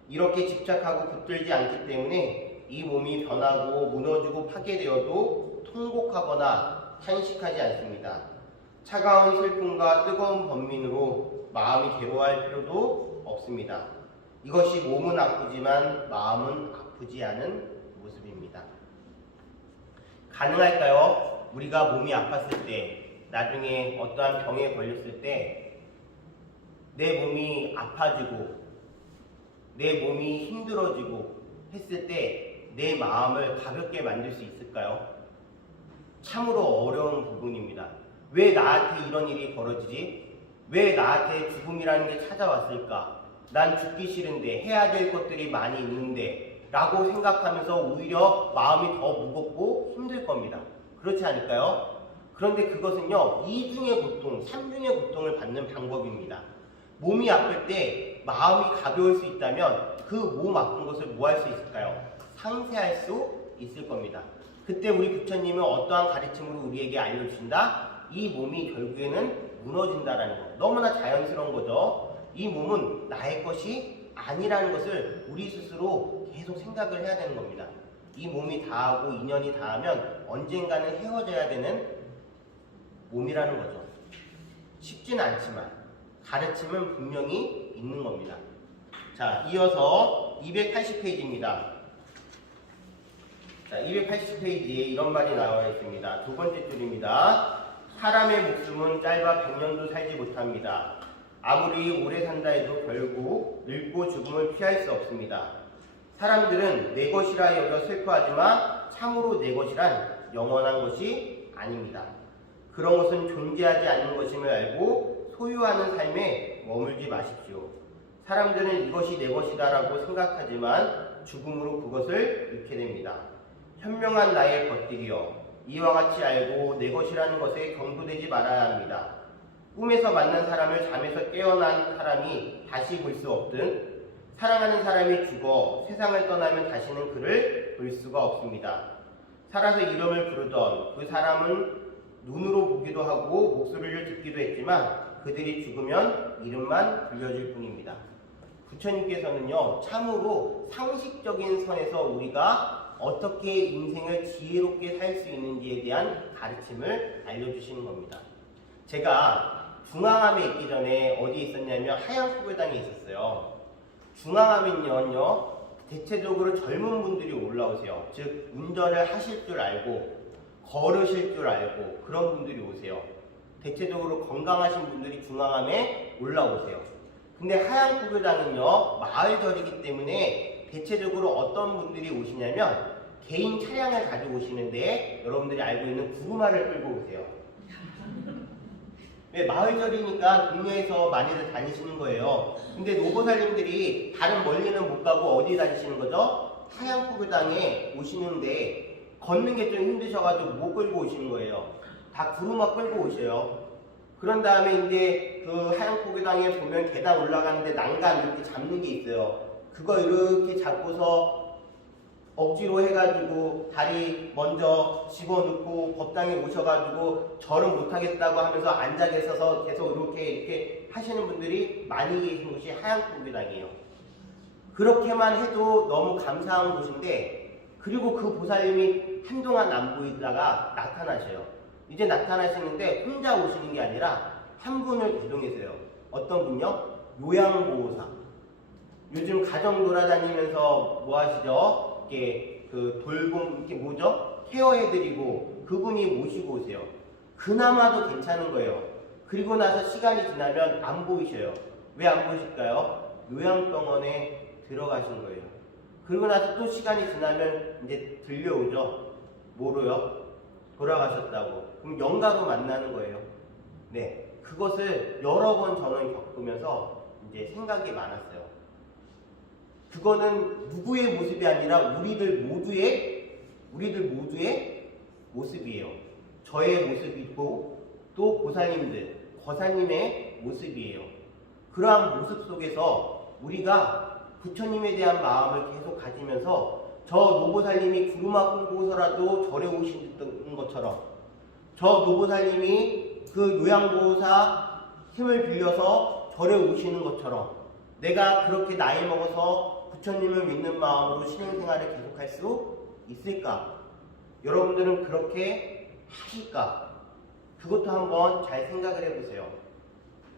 이렇게 집착하고 붙들지 않기 때문에 이 몸이 변하고 무너지고 파괴되어도 통곡하거나 탄식하지 않습니다. 차가운 슬픔과 뜨거운 번민으로 마음이 괴로워할 필요도 없습니다. 이것이 몸은 아프지만 마음은 아프지 않은 모습입니다. 가능할까요? 우리가 몸이 아팠을 때, 나중에 어떠한 병에 걸렸을 때 내 몸이 아파지고 내 몸이 힘들어지고 했을 때 내 마음을 가볍게 만들 수 있을까요? 참으로 어려운 부분입니다. 왜 나한테 이런 일이 벌어지지? 왜 나한테 죽음이라는 게 찾아왔을까? 난 죽기 싫은데, 해야 될 것들이 많이 있는데 라고 생각하면서 오히려 마음이 더 무겁고 힘들 겁니다. 그렇지 않을까요? 그런데 그것은요, 2중의 고통, 3중의 고통을 받는 방법입니다. 몸이 아플 때 마음이 가벼울 수 있다면 그 몸 아픈 것을 뭐 할 수 있을까요? 상쇄할 수 있을 겁니다. 그때 우리 부처님은 어떠한 가르침으로 우리에게 알려주신다? 이 몸이 결국에는 무너진다라는 거. 너무나 자연스러운 거죠. 이 몸은 나의 것이 아니라는 것을 우리 스스로 계속 생각을 해야 되는 겁니다. 이 몸이 다하고 인연이 다하면 언젠가는 헤어져야 되는 몸이라는 거죠. 쉽지는 않지만 가르침은 분명히 있는 겁니다. 자, 이어서 280페이지입니다. 자, 280페이지에 이런 말이 나와 있습니다. 두 번째 줄입니다. 사람의 목숨은 짧아 100년도 살지 못합니다. 아무리 오래 산다 해도 결국 늙고 죽음을 피할 수 없습니다. 사람들은 내 것이라 여겨 슬퍼하지만 참으로 내 것이란 영원한 것이 아닙니다. 그런 것은 존재하지 않는 것임을 알고 소유하는 삶에 머물지 마십시오. 사람들은 이것이 내 것이다라고 생각하지만 죽음으로 그것을 잃게 됩니다. 현명한 나의 것들이여, 이와 같이 알고 내 것이라는 것에 경도되지 말아야 합니다. 꿈에서 만난 사람을 잠에서 깨어난 사람이 다시 볼 수 없든, 사랑하는 사람이 죽어 세상을 떠나면 다시는 그를 볼 수가 없습니다. 살아서 이름을 부르던 그 사람은 눈으로 보기도 하고 목소리를 듣기도 했지만 그들이 죽으면 이름만 불려질 뿐입니다. 부처님께서는요, 참으로 상식적인 선에서 우리가 어떻게 인생을 지혜롭게 살 수 있는지에 대한 가르침을 알려주시는 겁니다. 제가 중앙암에 있기 전에 어디에 있었냐면 하양포교당에 있었어요. 중앙암은요, 대체적으로 젊은 분들이 올라오세요. 즉 운전을 하실 줄 알고 걸으실 줄 알고 그런 분들이 오세요. 대체적으로 건강하신 분들이 중앙암에 올라오세요. 근데 하양포교당은요, 마을절이기 때문에 대체적으로 어떤 분들이 오시냐면 개인 차량을 가지고 오시는데 여러분들이 알고 있는 구루마를 끌고 오세요. 왜? 마을절이니까 동네에서 많이들 다니시는 거예요. 근데 노보살님들이 다른 멀리는 못 가고 어디 다니시는 거죠? 하양포교당에 오시는데 걷는 게 좀 힘드셔가지고 못 끌고 오시는 거예요. 다 구루마 끌고 오셔요. 그런 다음에 이제 그 하양포교당에 보면 계단 올라가는데 난간 이렇게 잡는 게 있어요. 그거 이렇게 잡고서 억지로 해가지고 다리 먼저 집어넣고 법당에 오셔가지고 절을 못하겠다고 하면서 앉아 계셔서 계속 이렇게 하시는 분들이 많이 계신 곳이 하양포교당이에요. 그렇게만 해도 너무 감사한 곳인데, 그리고 그 보살님이 한동안 안 보이다가 나타나셔요. 이제 나타나시는데 혼자 오시는 게 아니라 한 분을 대동해서요. 어떤 분요? 요양보호사. 요즘 가정 돌아다니면서 뭐 하시죠? 이렇게 그 돌봄, 이렇게 뭐죠? 케어해드리고 그분이 모시고 오세요. 그나마도 괜찮은 거예요. 그리고 나서 시간이 지나면 안 보이셔요. 왜 안 보이실까요? 요양병원에 들어가신 거예요. 그리고 나서 또 시간이 지나면 이제 들려오죠. 뭐로요? 돌아가셨다고. 그럼 영가로 만나는 거예요. 네, 그것을 여러 번 저는 겪으면서 이제 생각이 많았어요. 그거는 누구의 모습이 아니라 우리들 모두의 모습이에요. 저의 모습이고 또 보살님들, 거사님의 모습이에요. 그러한 모습 속에서 우리가 부처님에 대한 마음을 계속 가지면서 저 노보살님이 구루마 끌고 오서라도 절에 오신 것처럼 저 노보살님이 그 요양보호사 힘을 빌려서 절에 오시는 것처럼 내가 그렇게 나이 먹어서 부처님을 믿는 마음으로 신앙생활을 계속할 수 있을까? 여러분들은 그렇게 하실까? 그것도 한번 잘 생각을 해보세요.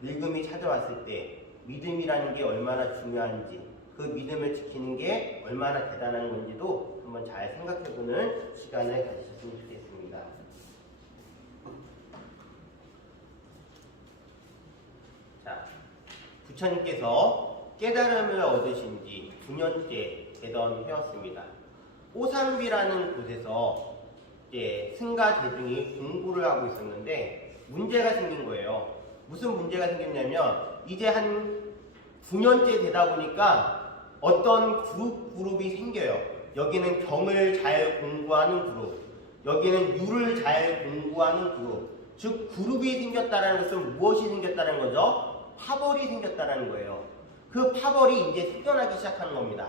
늙음이 찾아왔을 때 믿음이라는 게 얼마나 중요한지, 그 믿음을 지키는 게 얼마나 대단한 건지도 한번 잘 생각해보는 시간을 가지셨으면 좋겠습니다. 자, 부처님께서 깨달음을 얻으신 지 9년째 되던 해였습니다. 오산비라는 곳에서 이제 승가 대중이 공부를 하고 있었는데 문제가 생긴 거예요. 무슨 문제가 생겼냐면 이제 한 9년째 되다 보니까 어떤 그룹이 생겨요. 여기는 경을 잘 공부하는 그룹, 여기는 유를 잘 공부하는 그룹. 즉 그룹이 생겼다는 것은 무엇이 생겼다는 거죠? 파벌이 생겼다는 거예요. 그 파벌이 이제 생겨나기 시작하는 겁니다.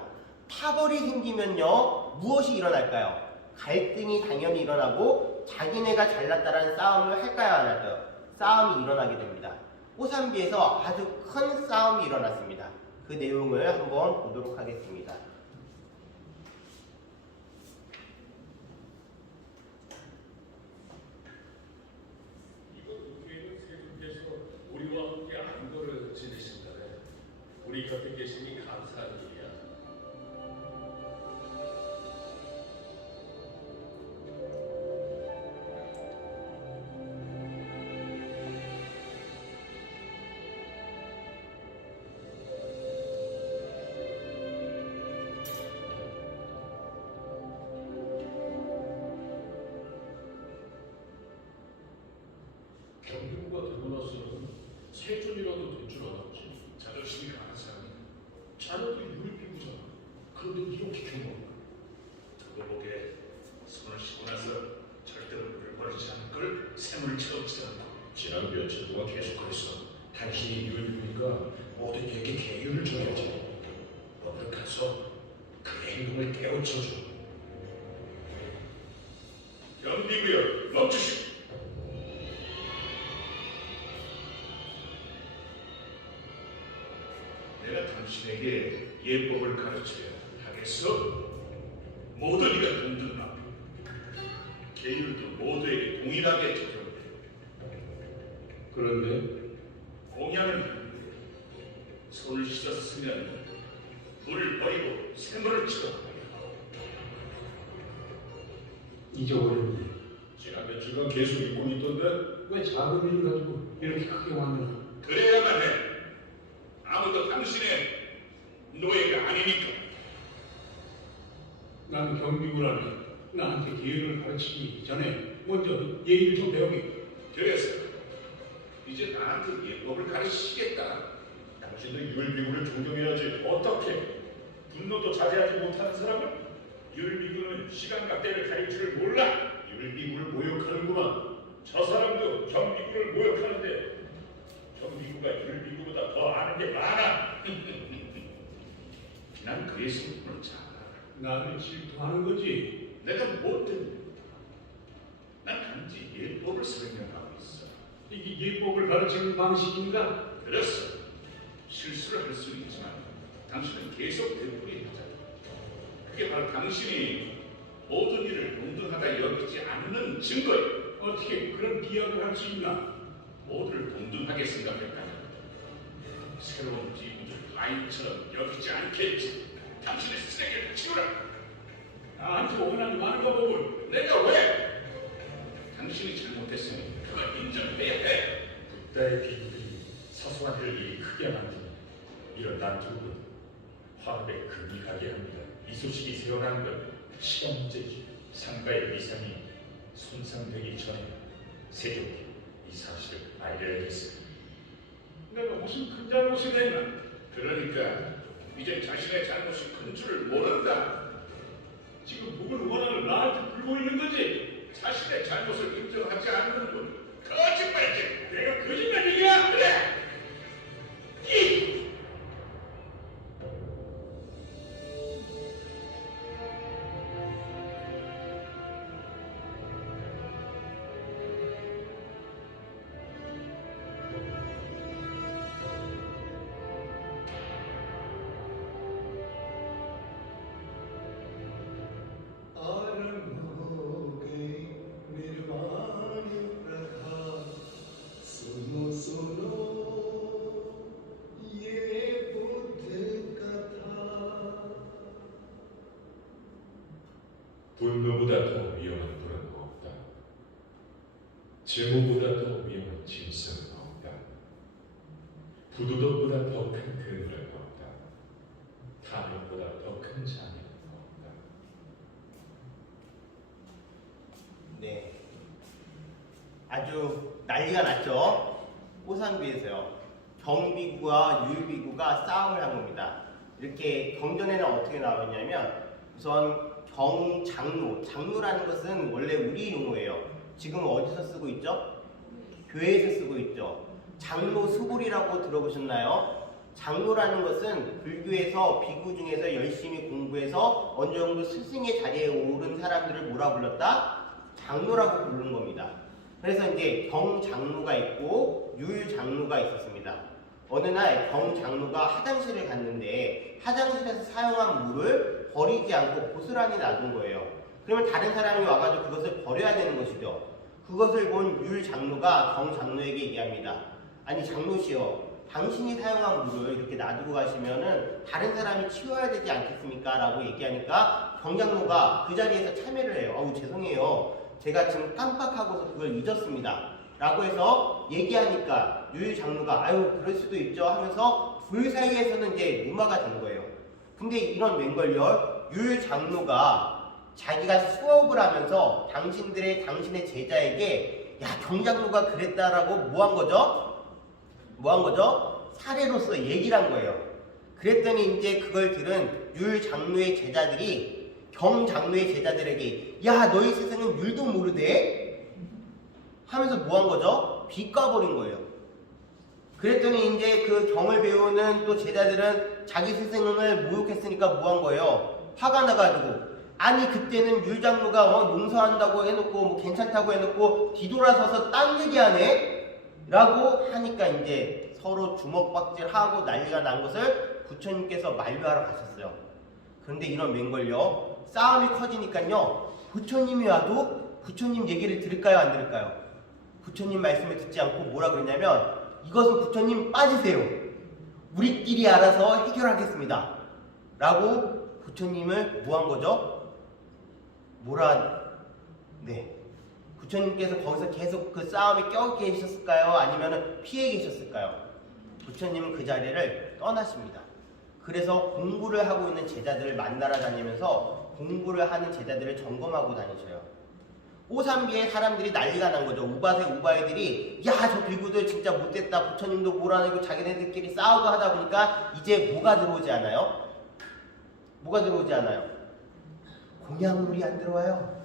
파벌이 생기면요 무엇이 일어날까요? 갈등이 당연히 일어나고 자기네가 잘났다라는 싸움을 할까요 안 할까요? 싸움이 일어나게 됩니다. 오산비에서 아주 큰 싸움이 일어났습니다. 그 내용을 한번 보도록 하겠습니다. 이곳 교회는 세분께서 우리와 함께 안도를 지내신다네. 우리 곁에 계시니 감사한 일이야. 경륜과 되고 나서는 세존이라도 될 줄 알았지. 자존심이 강한 사람이 자녀들이 유일피구잖아. 그런데 이렇게 경험을. 두고 보게 손을 씻고 나서 절대로 물을 버리지 않을 걸 샘을 채우지 않고. 지난 며칠 동안 계속 그랬어. 당신이 유일이니까 모든 이에게 계율을 줘야지. 법을 가서 그 행동을 깨우쳐줘. 연비구여 멈추시오. 내가 당신에게 예법을 가르쳐야 하겠어? 모두 네가 동등하고 계율도 모두에게 동일하게 적용돼. 그런데 공양을 하는데 손을 씻었으면 물을 버리고 샘물을 치러 잊어버렸니? 지난 며칠간 계속 잊고 있던데 왜 작은 일을 가지고 이렇게 크게 왔나? 그래야만 해. 아무도 당신의 노예가 아니니까. 난 경비구라니 나한테 기회를 가르치기 전에 먼저 예의를 좀 배우게. 그래서 이제 나한테 예법을 가르치시겠다. 당신도 유일비구를 존경해야지. 어떻게? 분노도 자제하지 못하는 사람은 율비구는 시간과 때를 가릴 줄 몰라. 유일비구를 모욕하는구만. 저 사람도 경비구를 모욕하는데 경비구가 율비구보다 더 아는 게 많아. 난 그의 성품을 잘 알아. 나를 질투하는 거지. 내가 못된 난 단지 예법을 설명하고 있어. 이게 예법을 가르치는 방식인가? 그렇소. 실수를 할 수는 있지만 당신은 계속 되풀이하자. 그게 바로 당신이 모든 일을 동등하다 여기지 않는 증거예요. 어떻게 그런 비약을 할 수 있나? 모두를 동등하게 생각했다면 새로운 비구들 라인처럼 여기지 않겠지. 당신의 쓰레기를 치우라. 나한테 원한이 많은가 보군. 내가 왜? 당신이 잘못했으니 그걸 인정해야 해. 부다의 비구들이 사소한 일을 일이 크게 만드니 이런 난투는 화합에 금이 가게 합니다. 이 소식이 새어나는 건 시간 문제지. 상가의 위상이 손상되기 전에 세종이 이 사실을 알려야겠습니다. 내가 무슨 큰 잘못을 했나? 그러니까 이제 자신의 잘못이 큰 줄을 모른다. 지금 누굴 원한을 나한테 불고 있는 거지? 자신의 잘못을 인정하지 않는 분 거짓말이지. 내가 거짓말이야? 그래. 더 위험한 짐승은 없다. 부두덕보다 더 큰 그늘은 없다. 탐욕보다 더 큰 자녀는 없다. 네. 아주 난리가 났죠. 꼬산비에서요. 경비구와 유유비구가 싸움을 한 겁니다. 이렇게 경전에는 어떻게 나오냐면 우선 경장로, 장로라는 것은 원래 우리 용어예요. 지금 어디서 쓰고 있죠? 교회에서 쓰고 있죠. 장로 수굴이라고 들어보셨나요? 장로라는 것은 불교에서 비구 중에서 열심히 공부해서 어느 정도 스승의 자리에 오른 사람들을 뭐라 불렀다? 장로라고 부르는 겁니다. 그래서 이제 경장로가 있고 유유장로가 있었습니다. 어느 날 경장로가 화장실을 갔는데 화장실에서 사용한 물을 버리지 않고 고스란히 놔둔 거예요. 그러면 다른 사람이 와가지고 그것을 버려야 되는 것이죠. 그것을 본 유유장로가 경장로에게 얘기합니다. 아니 장로시여, 당신이 사용한 물을 이렇게 놔두고 가시면은 다른 사람이 치워야 되지 않겠습니까? 라고 얘기하니까 경장로가 그 자리에서 참회를 해요. 아우 죄송해요. 제가 지금 깜빡하고서 그걸 잊었습니다. 라고 해서 얘기하니까 유유장로가 아유 그럴 수도 있죠 하면서 둘 사이에서는 이제 무마가 된 거예요. 근데 이런 웬걸요? 유유장로가 자기가 수업을 하면서 당신의 제자에게 야 경장로가 그랬다라고 뭐 한 거죠? 사례로서 얘기를 한 거예요. 그랬더니 이제 그걸 들은 유유장로의 제자들이 경장로의 제자들에게 야 너희 스승은 율도 모르대? 하면서 뭐 한 거죠? 비꼬아버린 거예요. 그랬더니 이제 그 경을 배우는 또 제자들은 자기 스승을 모욕했으니까 뭐 한 거예요? 화가 나가지고 아니 그때는 율장로가 용서한다고 해놓고 뭐 괜찮다고 해놓고 뒤돌아서서 딴 얘기하네? 라고 하니까 이제 서로 주먹박질하고 난리가 난 것을 부처님께서 만류하러 가셨어요. 그런데 이런 맹걸요 싸움이 커지니까요 부처님이 와도 부처님 얘기를 들을까요 안 들을까요? 부처님 말씀을 듣지 않고 뭐라 그러냐면 이것은 부처님 빠지세요. 우리끼리 알아서 해결하겠습니다. 라고 부처님을 뭐 한 거죠? 네. 부처님께서 거기서 계속 그 싸움에 껴계셨을까요? 아니면 피해 계셨을까요? 부처님은 그 자리를 떠나십니다. 그래서 공부를 하고 있는 제자들을 만나러 다니면서 공부를 하는 제자들을 점검하고 다니셔요. 오삼비에 사람들이 난리가 난 거죠. 우바이들이 야 저 비구들 진짜 못됐다. 부처님도 몰아내고 자기네들끼리 싸우고 하다 보니까 이제 뭐가 들어오지 않아요? 공양물이 안 들어와요.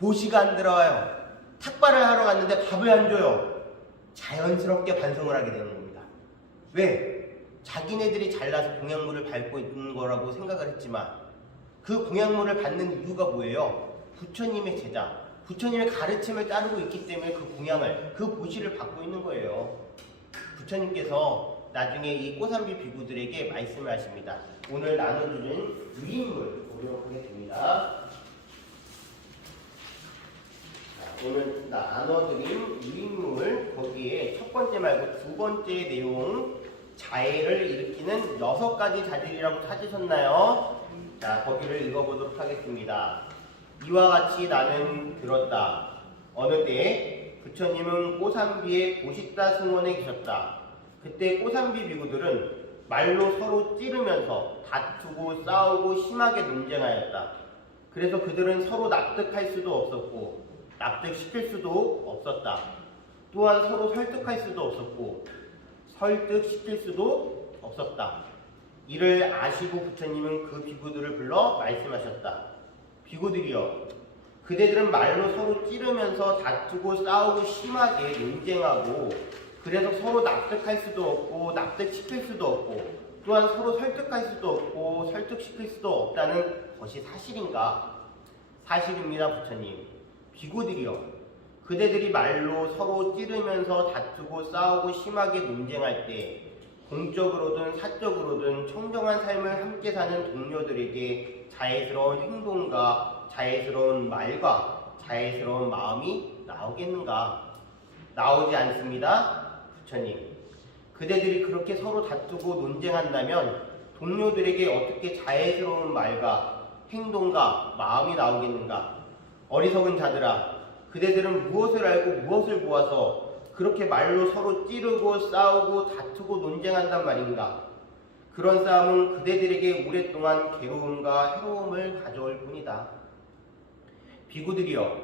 보시가 안 들어와요. 탁발을 하러 갔는데 밥을 안 줘요. 자연스럽게 반성을 하게 되는 겁니다. 왜? 자기네들이 잘나서 공양물을 밟고 있는 거라고 생각을 했지만 그 공양물을 받는 이유가 뭐예요? 부처님의 제자, 부처님의 가르침을 따르고 있기 때문에 그 공양을, 그 보시를 받고 있는 거예요. 부처님께서 나중에 이 꼬삼비 비구들에게 말씀을 하십니다. 오늘 나눠주는 유인물 보도록 하겠습니다. 오늘 나눠드린 유인물 거기에 첫 번째 말고 두 번째 내용 자해를 일으키는 6가지 자질이라고 찾으셨나요? 자, 거기를 읽어보도록 하겠습니다. 이와 같이 나는 들었다. 어느 때 부처님은 꼬삼비의 고시다 승원에 계셨다. 그때 꼬삼비 비구들은 말로 서로 찌르면서 다투고 싸우고 심하게 논쟁하였다. 그래서 그들은 서로 납득할 수도 없었고 납득시킬 수도 없었다. 또한 서로 설득할 수도 없었고 설득시킬 수도 없었다. 이를 아시고 부처님은 그 비구들을 불러 말씀하셨다. 비구들이여, 그대들은 말로 서로 찌르면서 다투고 싸우고 심하게 논쟁하고 그래서 서로 납득할 수도 없고 납득시킬 수도 없고 또한 서로 설득할 수도 없고 설득시킬 수도 없다는 것이 사실인가? 사실입니다, 부처님. 비구들이여, 그대들이 말로 서로 찌르면서 다투고 싸우고 심하게 논쟁할 때 공적으로든 사적으로든 청정한 삶을 함께 사는 동료들에게 자애스러운 행동과 자애스러운 말과 자애스러운 마음이 나오겠는가? 나오지 않습니다, 부처님. 그대들이 그렇게 서로 다투고 논쟁한다면 동료들에게 어떻게 자애스러운 말과 행동과 마음이 나오겠는가? 어리석은 자들아, 그대들은 무엇을 알고 무엇을 보아서 그렇게 말로 서로 찌르고 싸우고 다투고 논쟁한단 말인가? 그런 싸움은 그대들에게 오랫동안 괴로움과 해로움을 가져올 뿐이다. 비구들이여,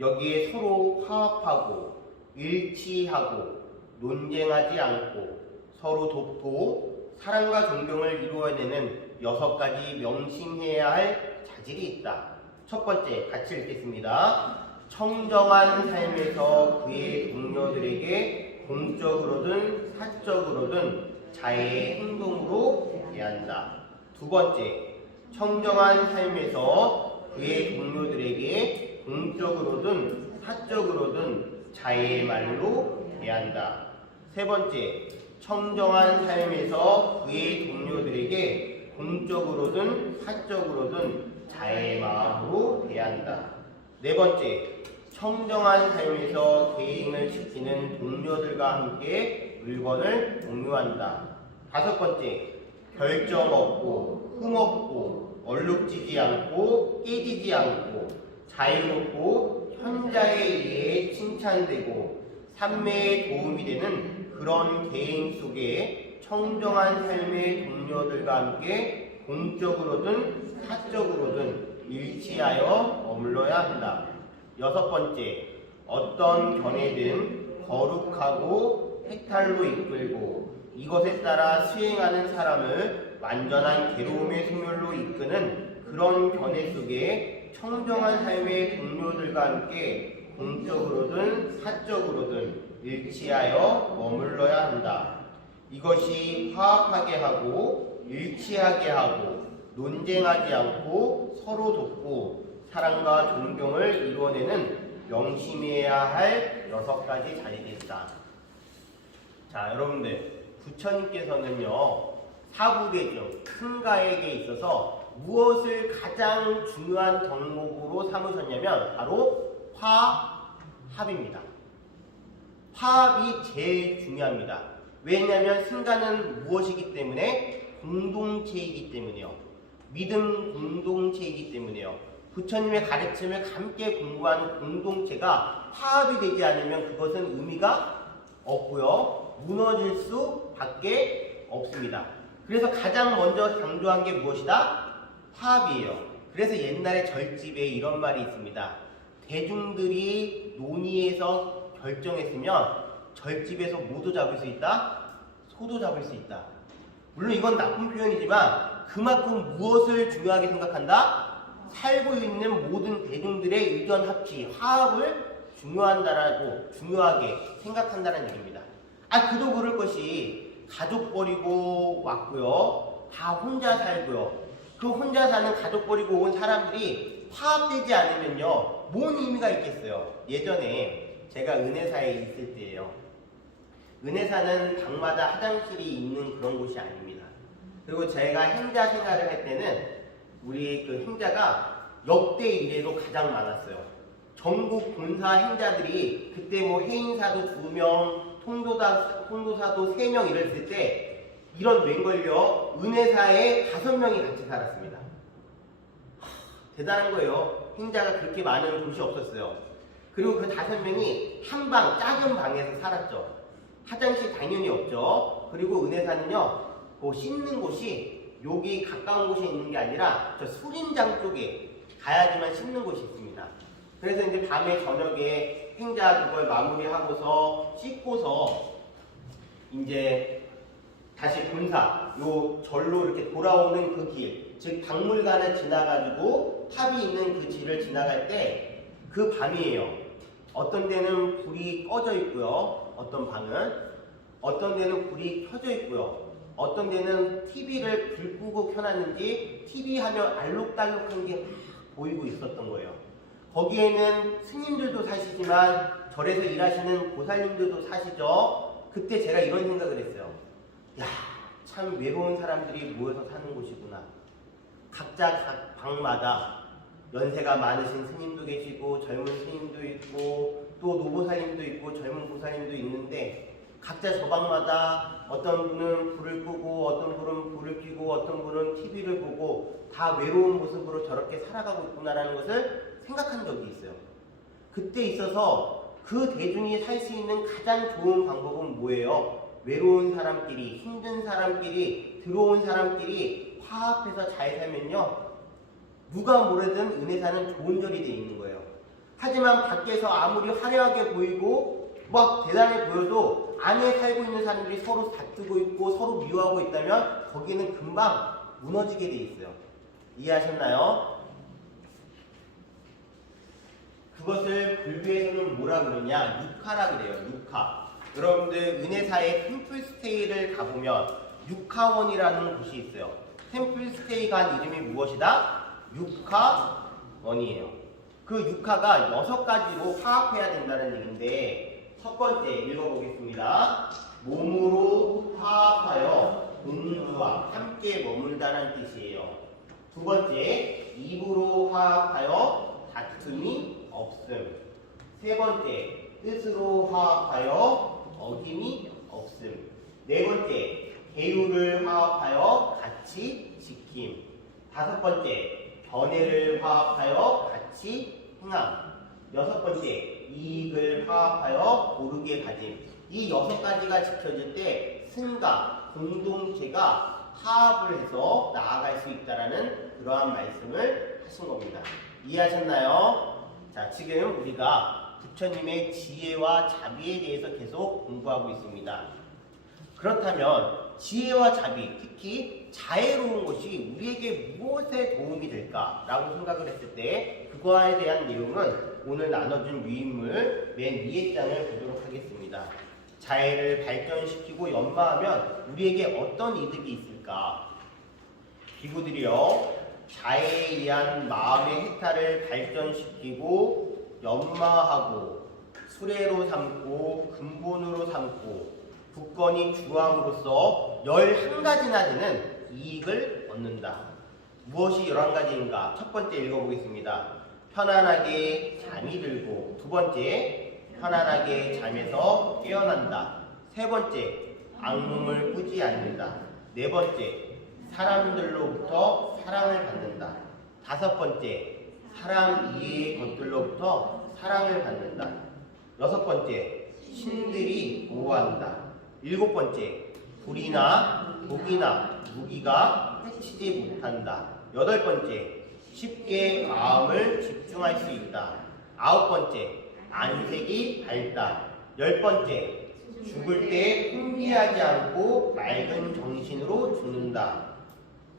여기에 서로 화합하고 일치하고 논쟁하지 않고 서로 돕고 사랑과 존경을 이루어내는 6가지 명심해야 할 자질이 있다. 첫 번째, 같이 읽겠습니다. 청정한 삶에서 그의 동료들에게 공적으로든 사적으로든 자의 행동으로 대한다. 두 번째, 청정한 삶에서 그의 동료들에게 공적으로든 사적으로든 자의 말로 대한다. 세 번째, 청정한 삶에서 그의 동료들에게 공적으로든 사적으로든 자의 마음으로 대한다. 네 번째, 청정한 삶에서 계획을 지키는 동료들과 함께 물건을 공유한다. 다섯 번째, 결정 없고 흠없고 얼룩지지 않고 깨지지 않고 자유롭고 현자의 일에 칭찬되고 삶에 도움이 되는 그런 개인 속에 청정한 삶의 동료들과 함께 공적으로든 사적으로든 일치하여 머물러야 한다. 여섯 번째, 어떤 견해든 거룩하고 해탈로 이끌고 이것에 따라 수행하는 사람을 완전한 괴로움의 소멸로 이끄는 그런 견해 속에 청정한 삶의 동료들과 함께 공적으로든 사적으로든 일치하여 머물러야 한다. 이것이 화합하게 하고 일치하게 하고 논쟁하지 않고 서로 돕고 사랑과 존경을 이루어내는 명심해야 할 6가지 자질이 있다. 자, 여러분들, 부처님께서는요, 사부대중, 승가에게 있어서 무엇을 가장 중요한 덕목으로 삼으셨냐면 바로 화합입니다. 화합이 제일 중요합니다. 왜냐하면 승가는 무엇이기 때문에? 공동체이기 때문이요. 믿음 공동체이기 때문이요. 부처님의 가르침을 함께 공부하는 공동체가 화합이 되지 않으면 그것은 의미가 없고요. 무너질 수밖에 없습니다. 그래서 가장 먼저 강조한 게 무엇이다? 화합이에요. 그래서 옛날에 절집에 이런 말이 있습니다. 대중들이 논의해서 결정했으면 절집에서 뭐도 잡을 수 있다? 소도 잡을 수 있다. 물론 이건 나쁜 표현이지만 그만큼 무엇을 중요하게 생각한다? 살고 있는 모든 대중들의 의견 합치, 화합을 중요하게 생각한다는 얘기입니다. 그도 그럴 것이 가족 버리고 왔고요. 다 혼자 살고요. 그 혼자 사는 가족 버리고 온 사람들이 화합되지 않으면요. 뭔 의미가 있겠어요. 예전에 제가 은혜사에 있을 때예요. 은혜사는 방마다 화장실이 있는 그런 곳이 아닙니다. 그리고 제가 행자 생활을 할 때는 우리 그 행자가 역대 이래로 가장 많았어요. 전국 본사 행자들이 그때 뭐 해인사도 2명, 통도사도 3명 이랬을 때 이런 웬걸요 은혜사에 5명이 같이 살았습니다. 대단한 거예요. 행자가 그렇게 많은 곳이 없었어요. 그리고 그 5명이 한 방, 작은 방에서 살았죠. 화장실 당연히 없죠. 그리고 은혜사는요, 뭐 씻는 곳이 여기 가까운 곳에 있는 게 아니라 저 수림장 쪽에 가야지만 씻는 곳이 있습니다. 그래서 이제 밤에 저녁에 행자 그걸 마무리하고서 씻고서 이제 다시 본사 요 절로 이렇게 돌아오는 그 길, 즉 박물관을 지나가지고 탑이 있는 그 길을 지나갈 때 그 밤이에요. 어떤 데는 불이 꺼져 있고요. 어떤 방은 어떤 데는 불이 켜져 있고요. 어떤 데는 TV를 불 끄고 켜놨는지 TV 하면 알록달록한 게 막 보이고 있었던 거예요. 거기에는 스님들도 사시지만 절에서 일하시는 보살님들도 사시죠. 그때 제가 이런 생각을 했어요. 야, 참 외로운 사람들이 모여서 사는 곳이구나. 각자 각 방마다 연세가 많으신 스님도 계시고 젊은 스님도 있고 또 노보살님도 있고 젊은 보살님도 있는데 각자 저 방마다 어떤 분은 불을 끄고 어떤 분은 불을 켜고 어떤 분은 TV를 보고 다 외로운 모습으로 저렇게 살아가고 있구나라는 것을 생각한 적이 있어요. 그때 있어서 그 대중이 살 수 있는 가장 좋은 방법은 뭐예요? 외로운 사람끼리, 힘든 사람끼리, 들어온 사람끼리 화합해서 잘 살면요, 누가 뭐래든 은혜사는 좋은 절이 돼 있는 거예요. 하지만 밖에서 아무리 화려하게 보이고 막 대단해 보여도 안에 살고 있는 사람들이 서로 다투고 있고 서로 미워하고 있다면 거기는 금방 무너지게 돼 있어요. 이해하셨나요? 그것을 불교에서는 뭐라 그러냐? 육화라 그래요. 육화. 여러분들 은혜사의 템플스테이를 가보면 육화원이라는 곳이 있어요. 템플스테이가 한 이름이 무엇이다? 육화원이에요. 그 육화가 6가지로 화합해야 된다는 얘기인데, 첫 번째 읽어보겠습니다. 몸으로 화합하여 공주와 함께 머물다는 뜻이에요. 두 번째, 입으로 화합하여 다툼이 없음. 세 번째, 뜻으로 화합하여 어김이 없음. 네 번째, 계율을 화합하여 같이 지킴. 다섯 번째, 견해를 화합하여 같이 행함. 여섯 번째, 이익을 화합하여 고르게 가짐. 이 6가지가 지켜질 때 승가, 공동체가 화합을 해서 나아갈 수 있다라는 그러한 말씀을 하신 겁니다. 이해하셨나요? 자, 지금 우리가 부처님의 지혜와 자비에 대해서 계속 공부하고 있습니다. 그렇다면 지혜와 자비, 특히 자애로운 것이 우리에게 무엇에 도움이 될까라고 생각을 했을 때 그거에 대한 내용은 오늘 나눠준 유인물 맨 위에 장을 보도록 하겠습니다. 자애를 발전시키고 연마하면 우리에게 어떤 이득이 있을까? 비구들이요, 자애에 의한 마음의 해탈을 발전시키고 연마하고 수레로 삼고 근본으로 삼고 굳건히 주함으로써 11가지나 되는 이익을 얻는다. 무엇이 11가지인가? 첫 번째 읽어보겠습니다. 편안하게 잠이 들고, 두 번째, 편안하게 잠에서 깨어난다. 세 번째, 악몽을 꾸지 않는다. 네 번째, 사람들로부터 사랑을 받는다. 다섯 번째, 사람 이외의 것들로부터 사랑을 받는다. 여섯 번째, 신들이 보호한다. 일곱 번째, 불이나 독이나 무기가 해치지 못한다. 여덟 번째, 쉽게 마음을 집중할 수 있다. 아홉 번째, 안색이 밝다. 열 번째, 죽을 때 훈계하지 않고 맑은 정신으로 죽는다.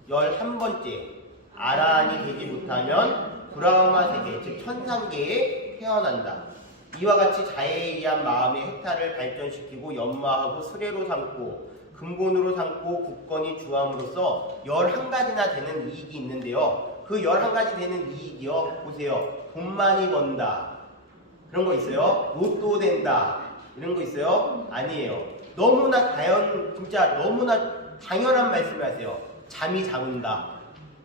11번째, 아라한이 되지 못하면 브라흐마 세계, 즉 천상계에 태어난다. 이와 같이 자애에 의한 마음의 해탈을 발전시키고 연마하고 수레로 삼고 근본으로 삼고 굳건히 주함으로써 11가지나 되는 이익이 있는데요. 그 11가지 되는 이익이요, 보세요. 돈 많이 번다, 그런 거 있어요? 로또 된다, 이런 거 있어요? 아니에요. 너무나 진짜 너무나 당연한 말씀을 하세요. 잠이 잡은다.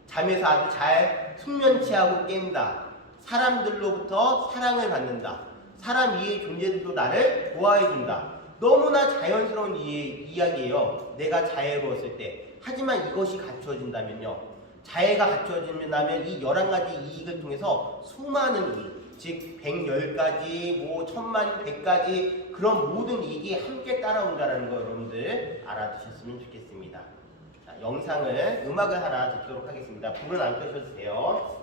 잠에서 아주 잘 숙면치 하고 깬다. 사람들로부터 사랑을 받는다. 사람 이외의 존재들도 나를 좋아해준다. 너무나 자연스러운 이야기예요. 내가 자애로웠을 때. 하지만 이것이 갖추어진다면요, 자애가 갖추어진다면 이 11가지 이익을 통해서 수많은 이익, 즉 110가지, 뭐 1000만, 100가지 그런 모든 이익이 함께 따라온다는 거 여러분들 알아두셨으면 좋겠습니다. 자, 영상을, 음악을 하나 듣도록 하겠습니다. 불은 안 끄셔도 돼요.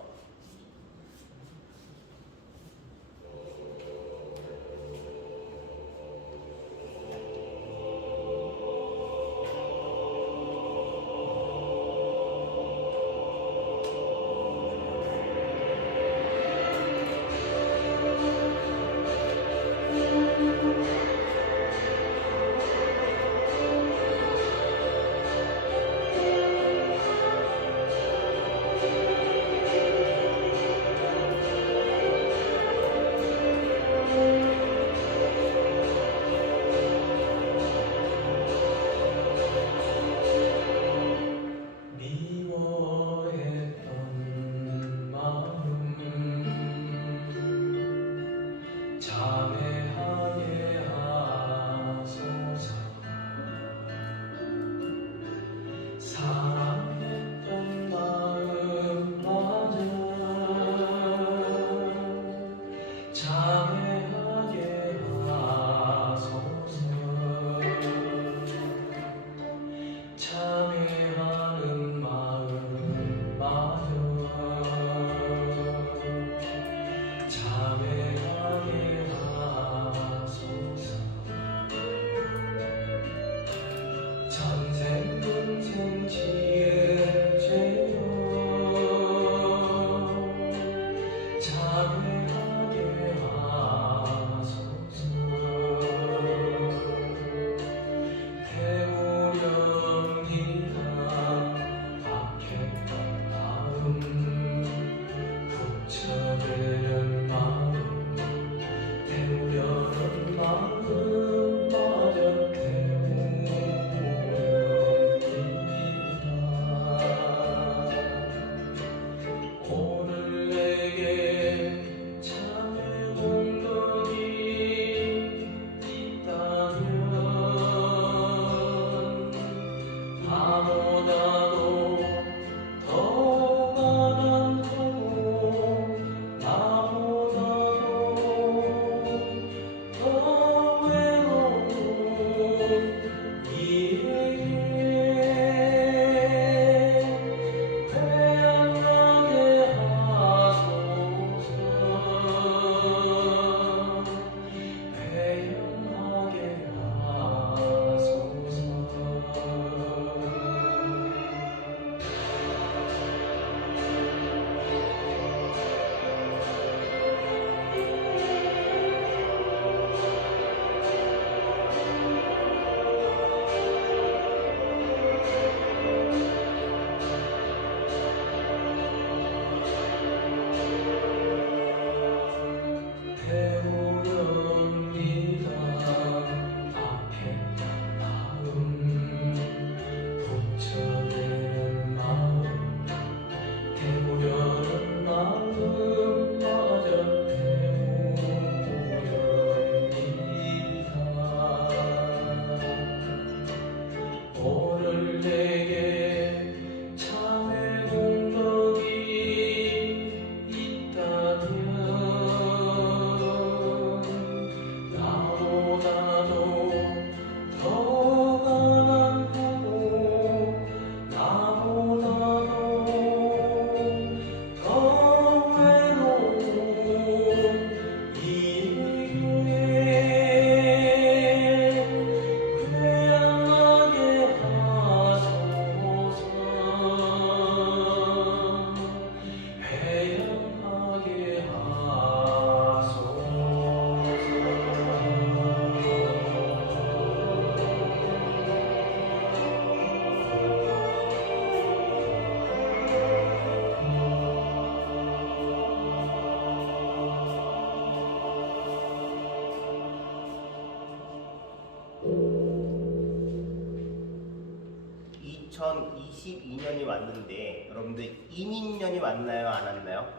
2022년이 왔는데 여러분들 이민년이 왔나요? 안 왔나요?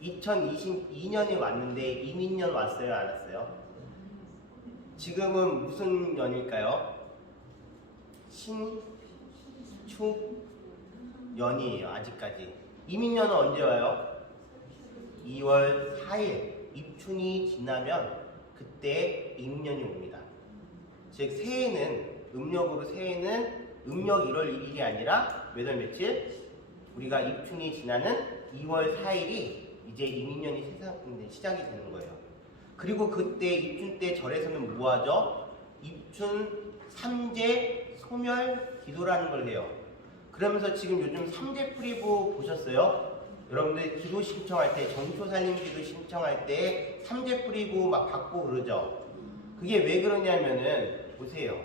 2022년이 왔는데 이민년 왔어요? 안 왔어요? 지금은 무슨 년일까요? 신축년이에요. 아직까지. 이민년은 언제 와요? 2월 4일 입춘이 지나면 그때 이민년이 옵니다. 즉 새해는 음력으로 새해는 음력 1월 1일이 아니라 몇 월 며칠? 우리가 입춘이 지나는 2월 4일이 이제 이민년이 시작이 되는 거예요. 그리고 그때 입춘 때 절에서는 뭐 하죠? 입춘 삼재 소멸 기도라는 걸 해요. 그러면서 지금 요즘 삼재풀이부 보셨어요? 여러분들 기도 신청할 때 정초살림 기도 신청할 때 삼재풀이부 막 받고 그러죠. 그게 왜 그러냐면은 보세요.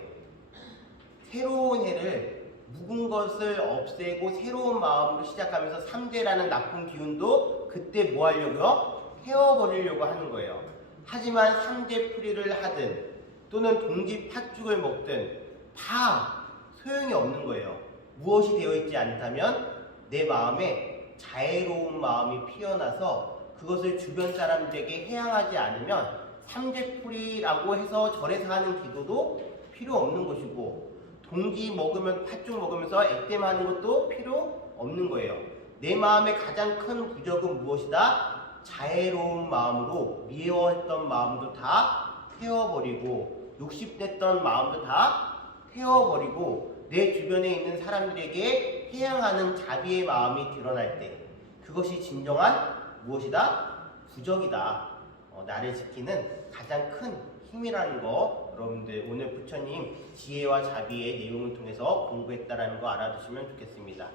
새로운 해를 묵은 것을 없애고 새로운 마음으로 시작하면서 삼재라는 나쁜 기운도 그때 뭐 하려고요? 태워버리려고 하는 거예요. 하지만 삼재풀이를 하든 또는 동지 팥죽을 먹든 다 소용이 없는 거예요. 무엇이 되어 있지 않다면 내 마음에 자애로운 마음이 피어나서 그것을 주변 사람들에게 해양하지 않으면 삼재풀이라고 해서 절에서 하는 기도도 필요 없는 것이고 동지 먹으면 팥죽 먹으면서 액땜하는 것도 필요 없는 거예요. 내 마음의 가장 큰 부적은 무엇이다? 자애로운 마음으로 미워했던 마음도 다 태워버리고 욕심냈던 마음도 다 태워버리고 내 주변에 있는 사람들에게 해양하는 자비의 마음이 드러날 때 그것이 진정한 무엇이다? 부적이다. 나를 지키는 가장 큰 힘이라는 거 여러분들 오늘 부처님 지혜와 자비의 내용을 통해서 공부했다라는 거 알아두시면 좋겠습니다.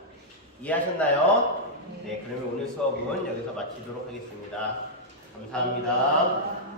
이해하셨나요? 네, 그러면 오늘 수업은 여기서 마치도록 하겠습니다. 감사합니다.